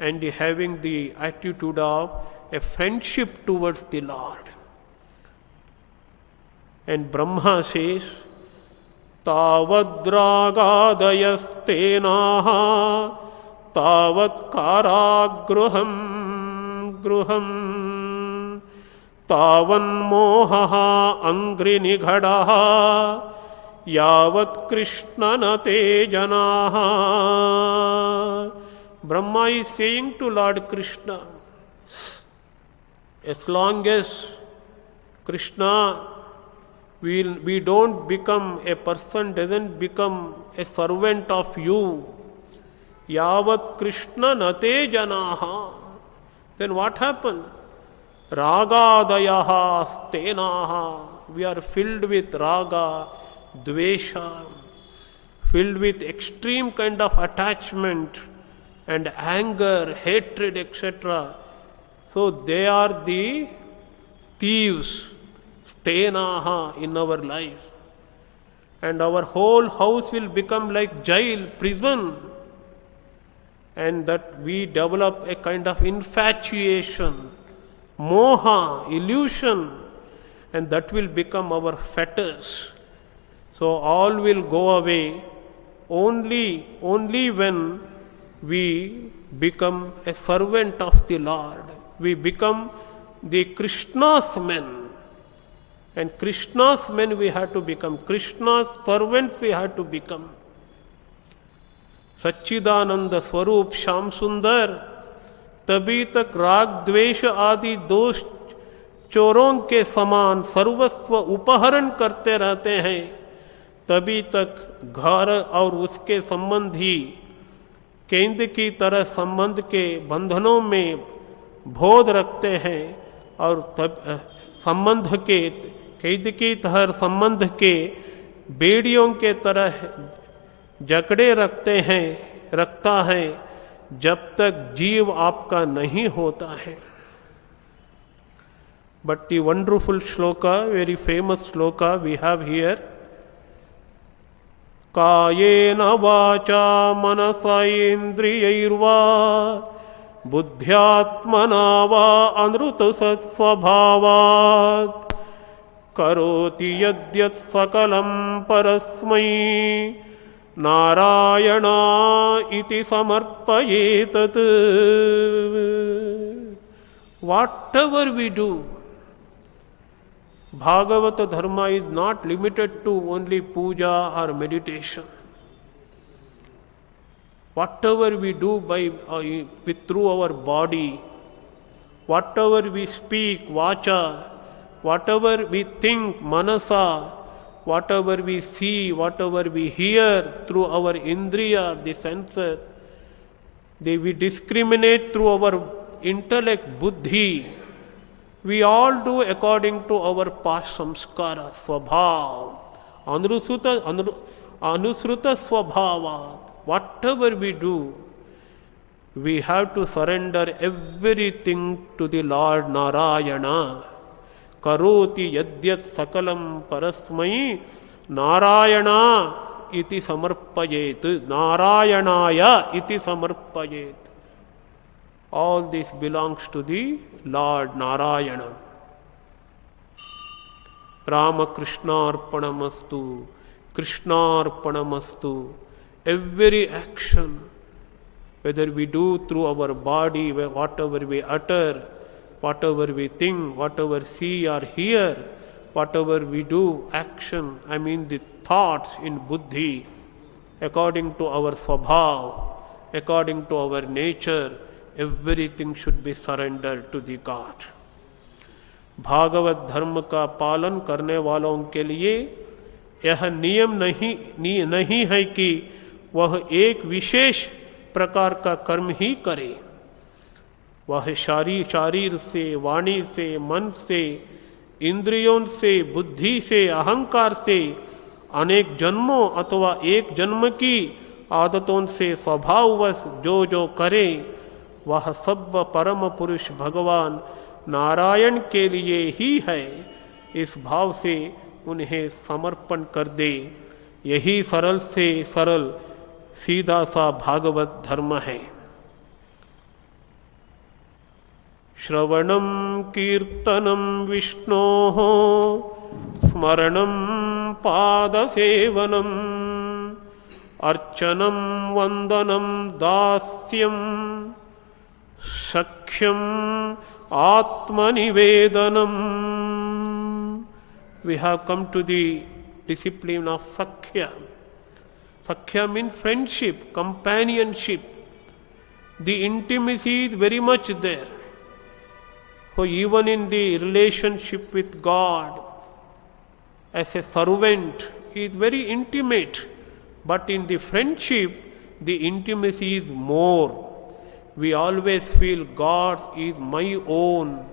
and having the attitude of a friendship towards the Lord. And Brahma says, Tavadragadayastena tavat karagruham gruham tavan mohaha angri nighadaha yavat krishna nate janaha. Brahma is saying to Lord Krishna, as long as Krishna, we don't become, a person doesn't become a servant of you, yavat krishna nate janaha, then what happened? Ragadayaha stenaha, we are filled with raga, dvesha, filled with extreme kind of attachment and anger, hatred, etc. So they are the thieves, stenaha, in our life. And our whole house will become like jail, prison. And that we develop a kind of infatuation, moha, illusion, and that will become our fetters. So all will go away only when we become a servant of the Lord. We become the Krishna's men. And Krishna's men we have to become. Krishna's servants we have to become. सच्चिदानंद स्वरूप श्याम सुंदर, तभी तक राग द्वेष आदि दोष चोरों के समान सर्वस्व उपहरण करते रहते हैं, तभी तक घर और उसके संबंधी केंद्र की तरह संबंध के बंधनों में बोध रखते हैं और तब संबंध के केंद्र की तरह संबंध के बेड़ियों के तरह जकड़े रखता है जब तक जीव आपका नहीं होता है. But the wonderful shloka, very famous shloka we have here, कायेन वाचा मनसा इंद्रियैर्वा बुद्ध्यात्मना वा अनृतसत्स्वभावात् करोति यद्यत् सकलं परस्मै नारायणा इति समर्पयेतत्. Whatever we do, Bhagavata Dharma is not limited to only puja or meditation. Whatever we do through our body, whatever we speak, vacha, whatever we think, manasa, whatever we see, whatever we hear through our indriya, the senses, we discriminate through our intellect, buddhi. We all do according to our past samskara, swabhav, anusruta swabhavat. Whatever we do, we have to surrender everything to the Lord Narayana. Karoti yadyat sakalam parasmai Narayana iti samarpayet. Narayanaya iti samarpayet. All this belongs to the Lord Narayana. Ramakrishna-arpanamastu, Krishna-arpanamastu. Every action whether we do through our body, whatever we utter, whatever we think, whatever see or hear, whatever we do, action, the thoughts in buddhi, according to our swabhav, according to our nature, everything should be surrendered to the God. Bhagavat धर्म का पालन करने वालों के लिए यह नियम नहीं है कि वह एक विशेष प्रकार का कर्म ही करे। वह शारीर से, वाणी से, मन से, इंद्रियों से, बुद्धि से, अहंकार से अनेक जन्मों अथवा एक जन्म की आदतों से स्वभाववश जो जो करे वह सब परम पुरुष भगवान नारायण के लिए ही है। इस भाव से उन्हें समर्पण कर दे। यही सरल से सरल सीधा सा भागवत धर्म है। श्रवणं कीर्तनं विष्णोः स्मरणं पादसेवनं अर्चनं वंदनं दास्यं सख्यं आत्मनिवेदनम। We have come to the discipline of Sakhya. Sakhya means friendship, companionship. The intimacy is very much there. So even in the relationship with God, as a servant, he is very intimate. But in the friendship, the intimacy is more. We always feel God is my own.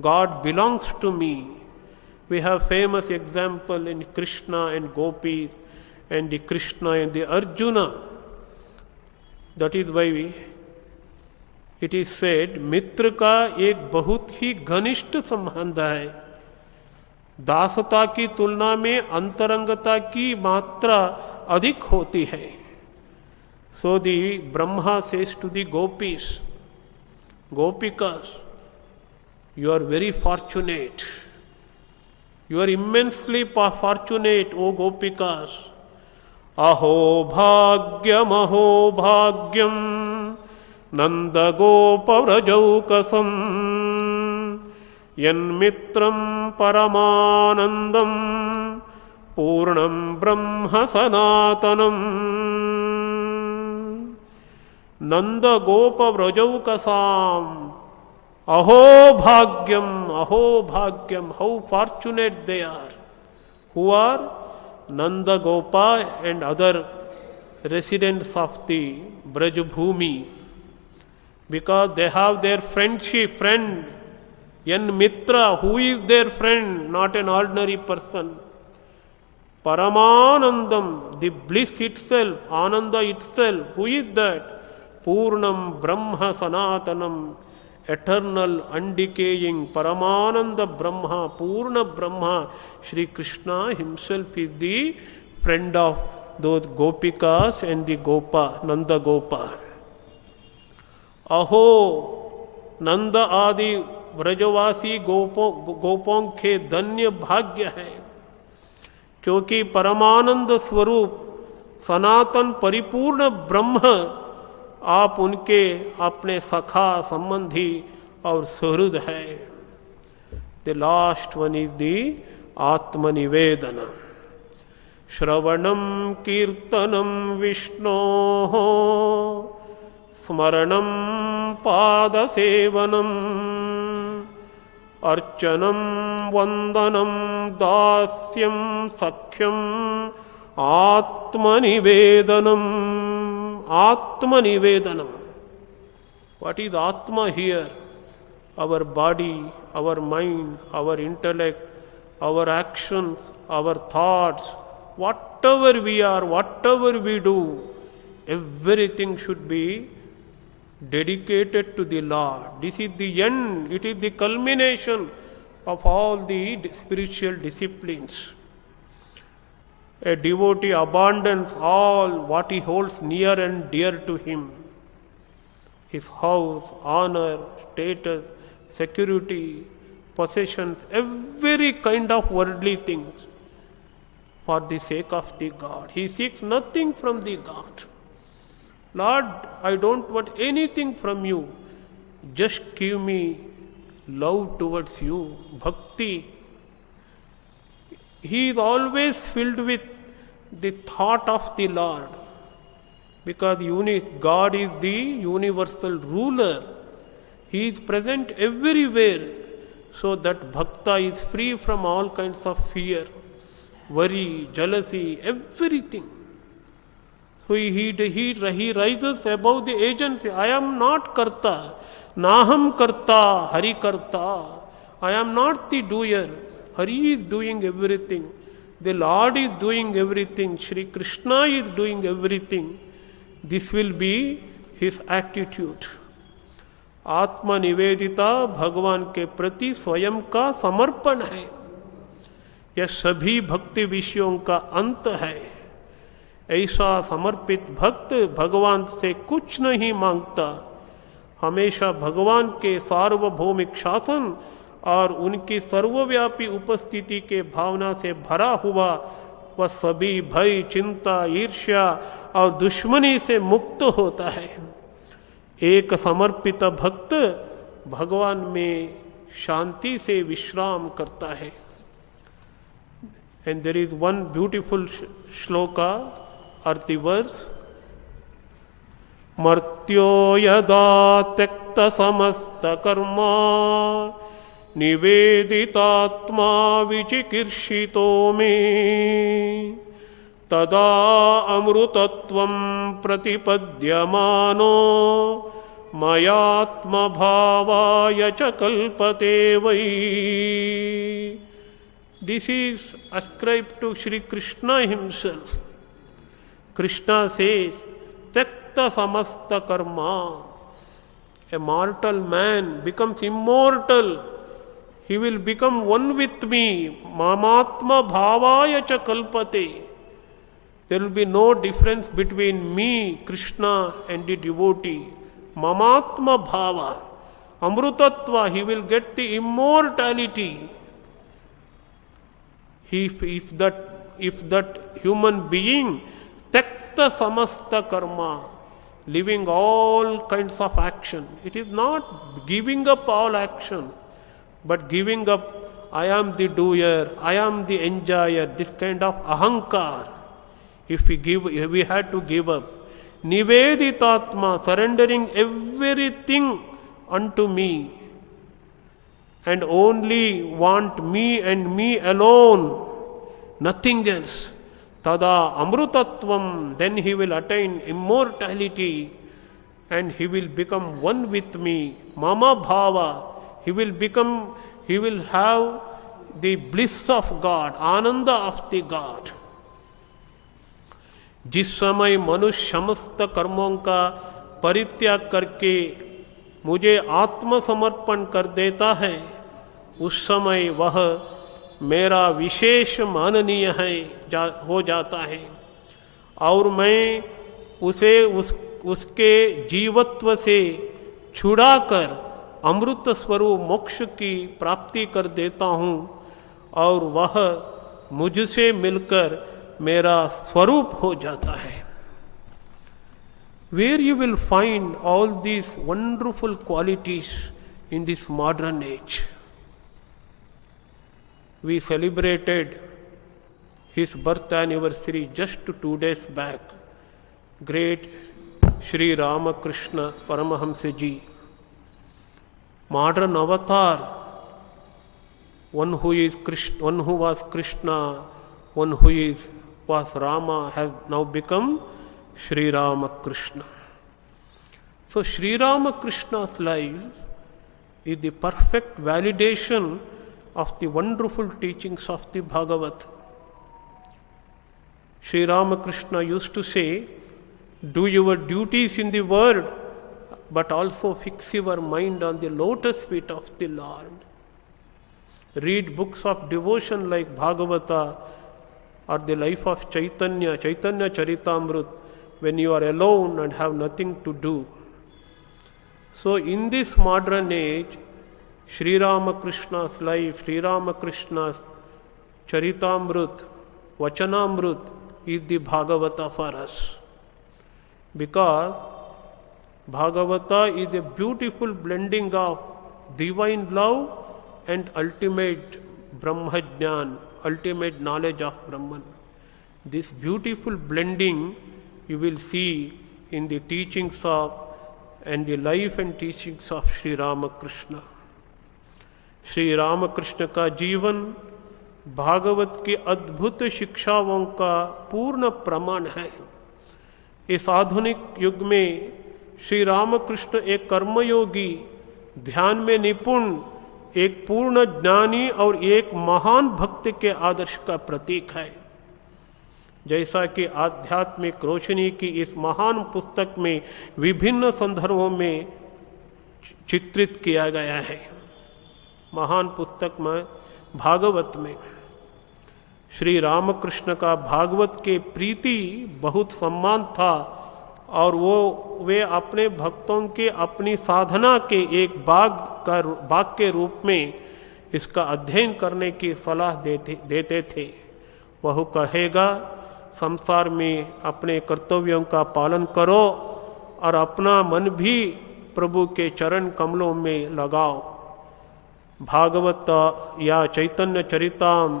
God belongs to me. We have famous example in Krishna and Gopis and the Krishna and the Arjuna. That is why it is said, मित्र का एक बहुत ही घनिष्ठ संबंध है। दासता की तुलना में अंतरंगता की मात्रा अधिक होती है। So the Brahma says to the gopis, Gopikas, you are very fortunate. You are immensely fortunate, O Gopikas. Aho bhagyam Nanda gopa vrajaukasam yan mitram paramanandam purnam brahma sanatanam. Nanda gopa vrajaukasam. Aho bhagyam, how fortunate they are. Who are? Nanda Gopa and other residents of the Brajabhumi. Because they have their friend, Yan Mitra, who is their friend, not an ordinary person. Paramanandam, the bliss itself, Ananda itself, who is that? Purnam Brahma Sanatanam, eternal, undecaying, Paramananda Brahma, Purna Brahma. Shri Krishna himself is the friend of those Gopikas and the Gopa, Nanda Gopa. Aho, Nanda Adi ब्रजवासी गोपों के धन्य भाग्य है, क्योंकि परमानंद स्वरूप सनातन परिपूर्ण ब्रह्म आप उनके अपने सखा संबंधी और सुहृद है। The last one is the atmanivedana. श्रवणं कीर्तनं विष्णोः स्मरणं पादसेवनम् अर्चनं वंदनं दास्यं सख्यं आत्मनिवेदनम्। आत्मनिवेदनम। What is Atma here? Our body, our mind, our intellect, our actions, our thoughts, whatever we are, whatever we do, everything should be dedicated to the Lord. This is the end, it is the culmination of all the spiritual disciplines. A devotee abandons all what he holds near and dear to him, his house, honor, status, security, possessions, every kind of worldly things, for the sake of the God. He seeks nothing from the God. Lord, I don't want anything from you. Just give me love towards you, bhakti. He is always filled with the thought of the Lord, because God is the universal ruler. He is present everywhere, so that bhakta is free from all kinds of fear, worry, jealousy, everything. So he rises above the agency. I am not karta, naham karta, hari karta. I am not the doer. Hari is doing everything. The Lord is doing everything. Shri Krishna is doing everything. This will be his attitude. आत्मा निवेदिता भगवान के प्रति स्वयं का समर्पण है. यह सभी भक्ति विषयों का अंत है. ऐसा समर्पित भक्त भगवान से कुछ नहीं मांगता. हमेशा भगवान के सार्वभौमिक शासन और उनकी सर्वव्यापी उपस्थिति के भावना से भरा हुआ वह सभी भय, चिंता, ईर्ष्या और दुश्मनी से मुक्त होता है. एक समर्पित भक्त भगवान में शांति से विश्राम करता है. And there is one beautiful shloka or the verse, Martyo yada tekta samasta karma niveditaatma vichikirshito me tada amrutatvam pratipadyamano mayatma bhavaya cha kalpate vai. This is ascribed to Shri Krishna himself. Krishna says, Tekta samasta karma. A mortal man becomes immortal. He will become one with me. Mamatma bhavaya cha kalpate. There will be no difference between me, Krishna, and the devotee. Mamatma bhava. Amrutatva, he will get the immortality. If that human being Tekta samasta karma, living all kinds of action. It is not giving up all action, but giving up, I am the doer, I am the enjoyer, this kind of ahankar. If we had to give up. Niveditatma, surrendering everything unto me, and only want me and me alone, nothing else. Tada amrutatvam, then he will attain immortality and he will become one with me. Mama bhava, he will have the bliss of God, ananda of the God. जिस समय मनुष्य समस्त कर्मों का परित्याग करके मुझे आत्मसमर्पण कर देता है, उस समय वह मेरा विशेष माननीय हो जाता है और मैं उसे उसके जीवत्व से छुड़ाकर अमृत स्वरूप मोक्ष की प्राप्ति कर देता हूँ और वह मुझसे मिलकर मेरा स्वरूप हो जाता है. Where you will find all these wonderful qualities in this modern age. We celebrated his birth anniversary just 2 days back. Great Sri Ramakrishna Paramahamsaji, modern avatar, one who was Krishna, one who was Rama, has now become Sri Ramakrishna. So Sri Ramakrishna's life is the perfect validation of the wonderful teachings of the Bhagavatam. Sri Ramakrishna used to say, do your duties in the world, but also fix your mind on the lotus feet of the Lord. Read books of devotion like Bhagavata or the life of Chaitanya Charitamrut, when you are alone and have nothing to do. So in this modern age, Sri Ramakrishna's life, Sri Ramakrishna's Charitamrut, Vachanamrut is the Bhagavata for us. because Bhagavata is a beautiful blending of divine love and ultimate Brahma Jnan, ultimate knowledge of Brahman. This beautiful blending you will see in the teachings of and the life and teachings of Sri Ramakrishna. Shri Ramakrishna का जीवन भागवत की अद्भुत शिक्षाओं का पूर्ण प्रमाण है। इस आधुनिक युग में श्री रामकृष्ण एक कर्मयोगी, ध्यान में निपुण, एक पूर्ण ज्ञानी और एक महान भक्त के आदर्श का प्रतीक है। जैसा कि आध्यात्मिक रोशनी की इस महान पुस्तक में विभिन्न संदर्भों में चित्रित किया गया है। महान पुस्तक में भागवत में श्री रामकृष्ण का भागवत के प्रीति बहुत सम्मान था और वे अपने भक्तों के अपनी साधना के एक बाग के रूप में इसका अध्ययन करने की सलाह देते थे। वह कहेगा, संसार में अपने कर्तव्यों का पालन करो और अपना मन भी प्रभु के चरण कमलों में लगाओ। भागवत या चैतन्य चरिताम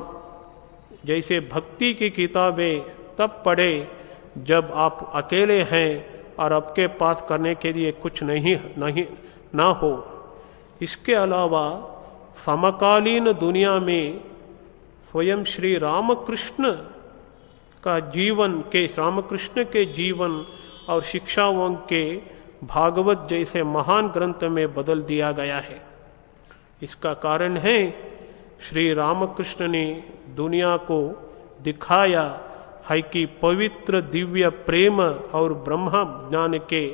जैसे भक्ति की किताबें तब पढ़े जब आप अकेले हैं और आपके पास करने के लिए कुछ नहीं ना हो। इसके अलावा समकालीन दुनिया में स्वयं श्री रामकृष्ण का रामकृष्ण के जीवन और शिक्षाओं के भागवत जैसे महान ग्रंथ में बदल दिया गया है। इसका कारण है श्री रामकृष्ण ने दुनिया को दिखाया है कि पवित्र दिव्य प्रेम और ब्रह्म ज्ञान के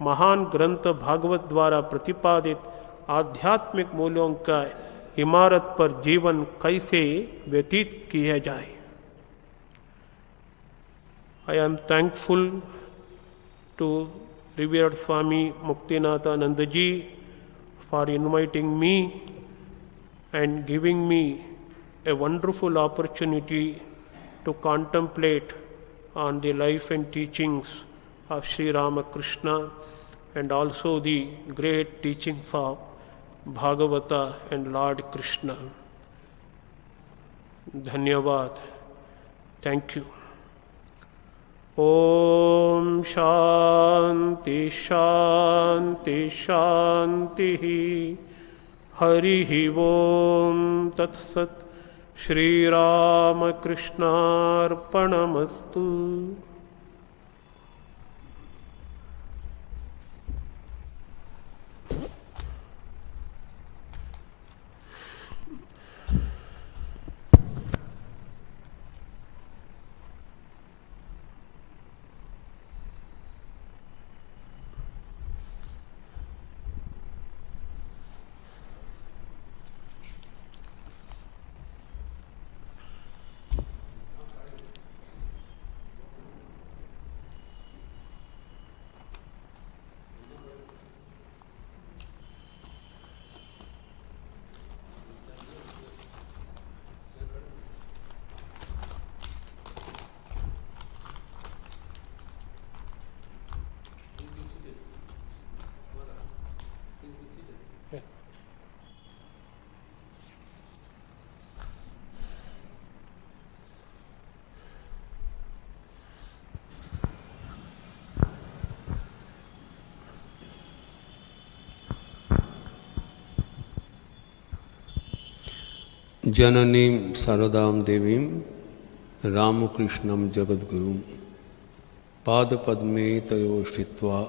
महान ग्रंथ भागवत द्वारा प्रतिपादित आध्यात्मिक मूल्यों का इमारत पर जीवन कैसे व्यतीत किया जाए। I am thankful to revered Swami Muktinathanandaji for inviting me and giving me a wonderful opportunity to contemplate on the life and teachings of Sri Ramakrishna and also the great teachings of Bhagavata and Lord Krishna. Dhanyavad. Thank you. Om Shanti Shanti Shanti Harihi Om Tat Sat Shri Ramakrishna Arpanamastu. जननीं शारदां देवीं रामकृष्णं जगद्गुरुं पादपद्मे तयो स्थित्वा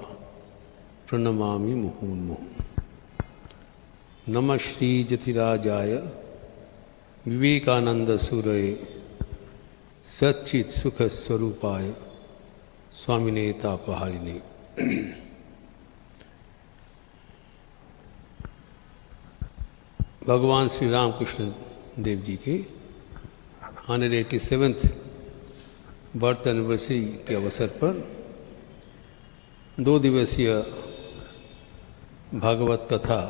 प्रणमामि मुहुर्मुहुः। नमः श्री जतिराजाय विवेकानंदसूरये सच्चित् सुखस्वरूपाय स्वामिने तापहारिणे। भगवान श्री रामकृष्ण देव जी के 187th birth anniversary के अवसर पर 2 दिवसीय भागवत कथा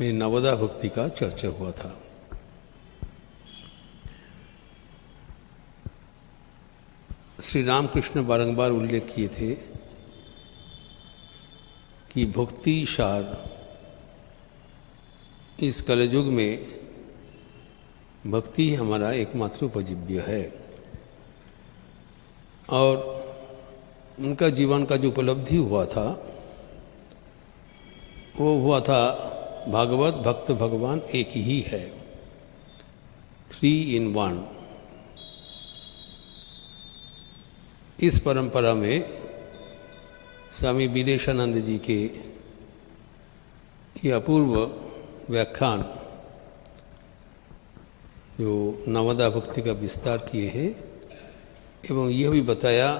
में नवदा भक्ति का चर्चा हुआ था। श्री रामकृष्ण बारंबार उल्लेख किए थे कि भक्ति सार इस कलयुग में भक्ति हमारा एकमात्र उपजीव्य है। और उनका जीवन का जो उपलब्धि हुआ था वो हुआ था भागवत भक्त भगवान एक ही है, 3 in 1। इस परंपरा में स्वामी वीरेशानंद जी के ये अपूर्व व्याख्यान जो नवदा भक्ति का विस्तार किए हैं एवं यह भी बताया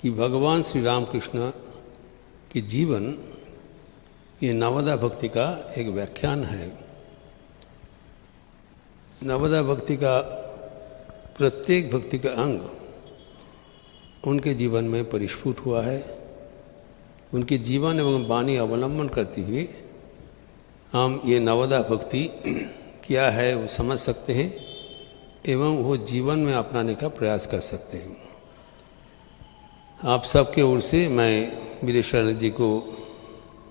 कि भगवान श्री रामकृष्ण के जीवन ये नवदा भक्ति का एक व्याख्यान है। नवदा भक्ति का प्रत्येक भक्ति का अंग उनके जीवन में परिस्फुट हुआ है। उनके जीवन एवं वाणी अवलंबन करते हुए हम ये नवदा भक्ति क्या है वो समझ सकते हैं एवं वो जीवन में अपनाने का प्रयास कर सकते हैं। आप सबके ओर से मैं वीरेशानंद जी को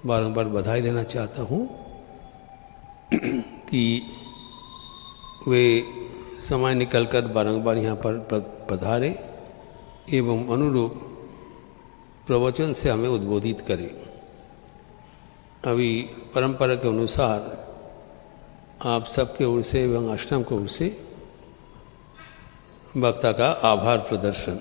बारंबार बधाई देना चाहता हूँ कि वे समय निकलकर बारंबार यहाँ पर पधारे एवं अनुरूप प्रवचन से हमें उद्बोधित करें। अभी परंपरा के अनुसार आप सबके ओर से एवं आश्रम की ओर से वक्ता का आभार प्रदर्शन।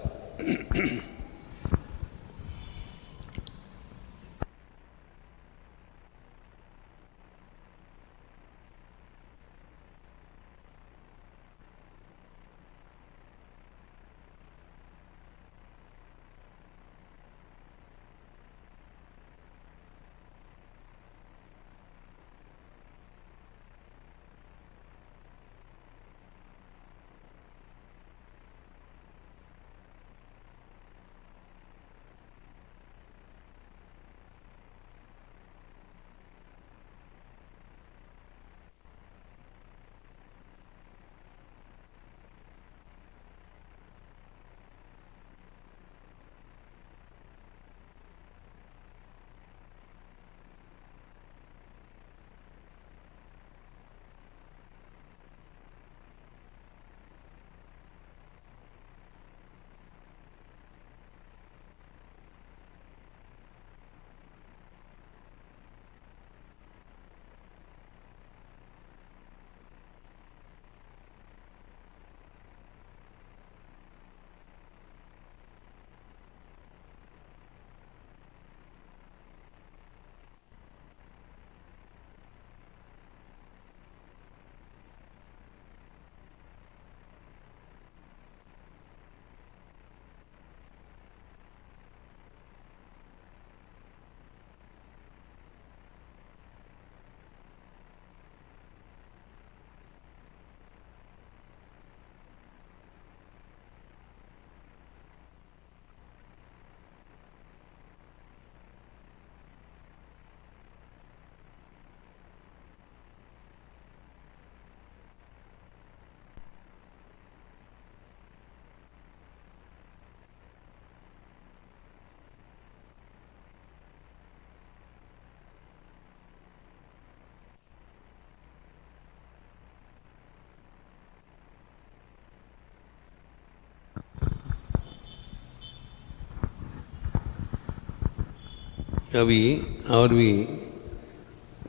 अभी और भी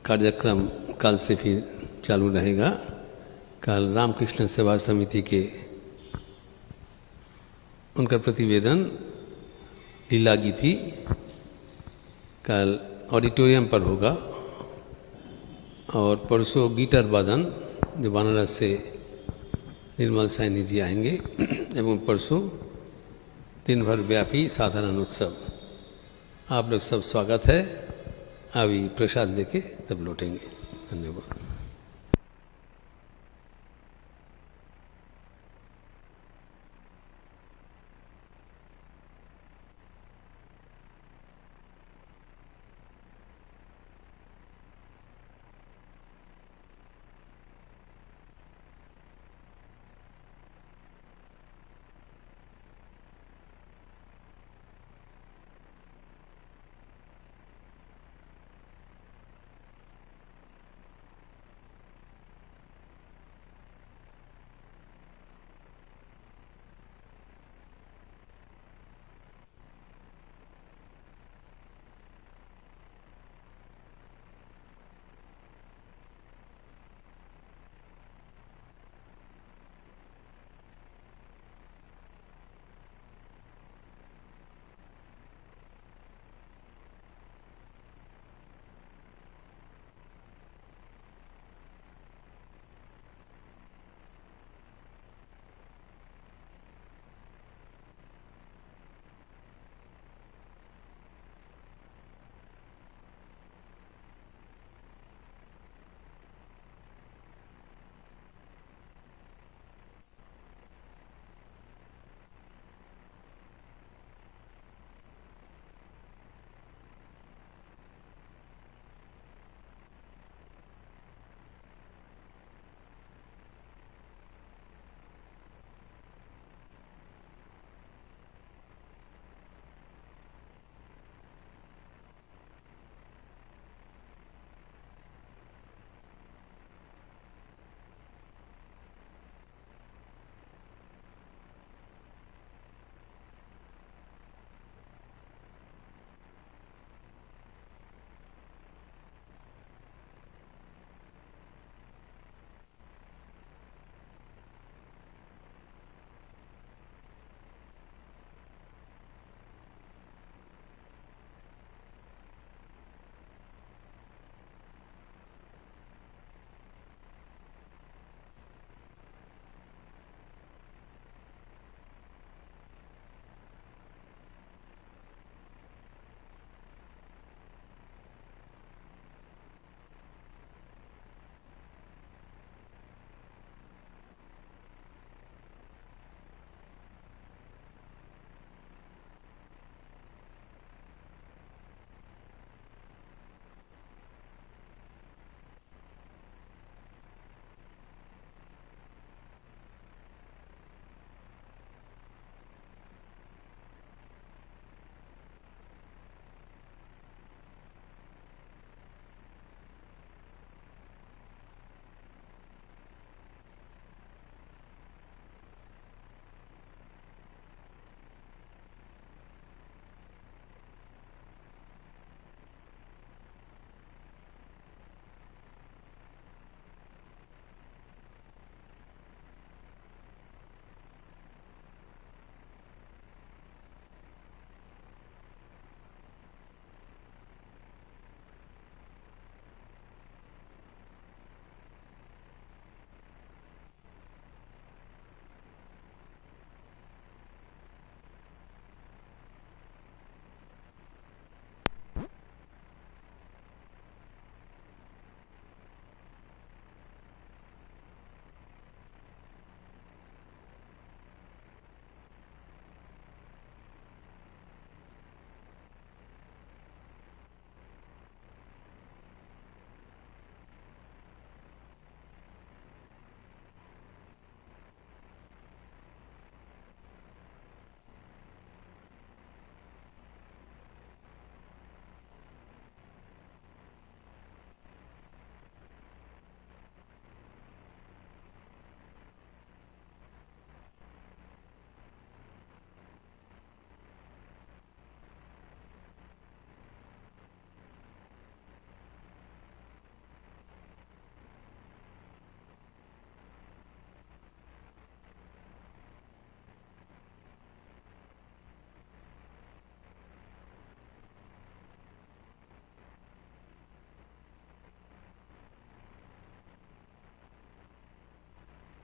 कार्यक्रम कल से फिर चालू रहेगा। कल रामकृष्ण सेवा समिति के उनका प्रतिवेदन लीला गीति कल ऑडिटोरियम पर होगा और परसों गिटार वादन जो बनारस से निर्मल सैनी जी आएंगे एवं परसों दिन भर व्यापी साधारण उत्सव। आप लोग सब स्वागत है। अभी प्रसाद लेके तब लौटेंगे। धन्यवाद।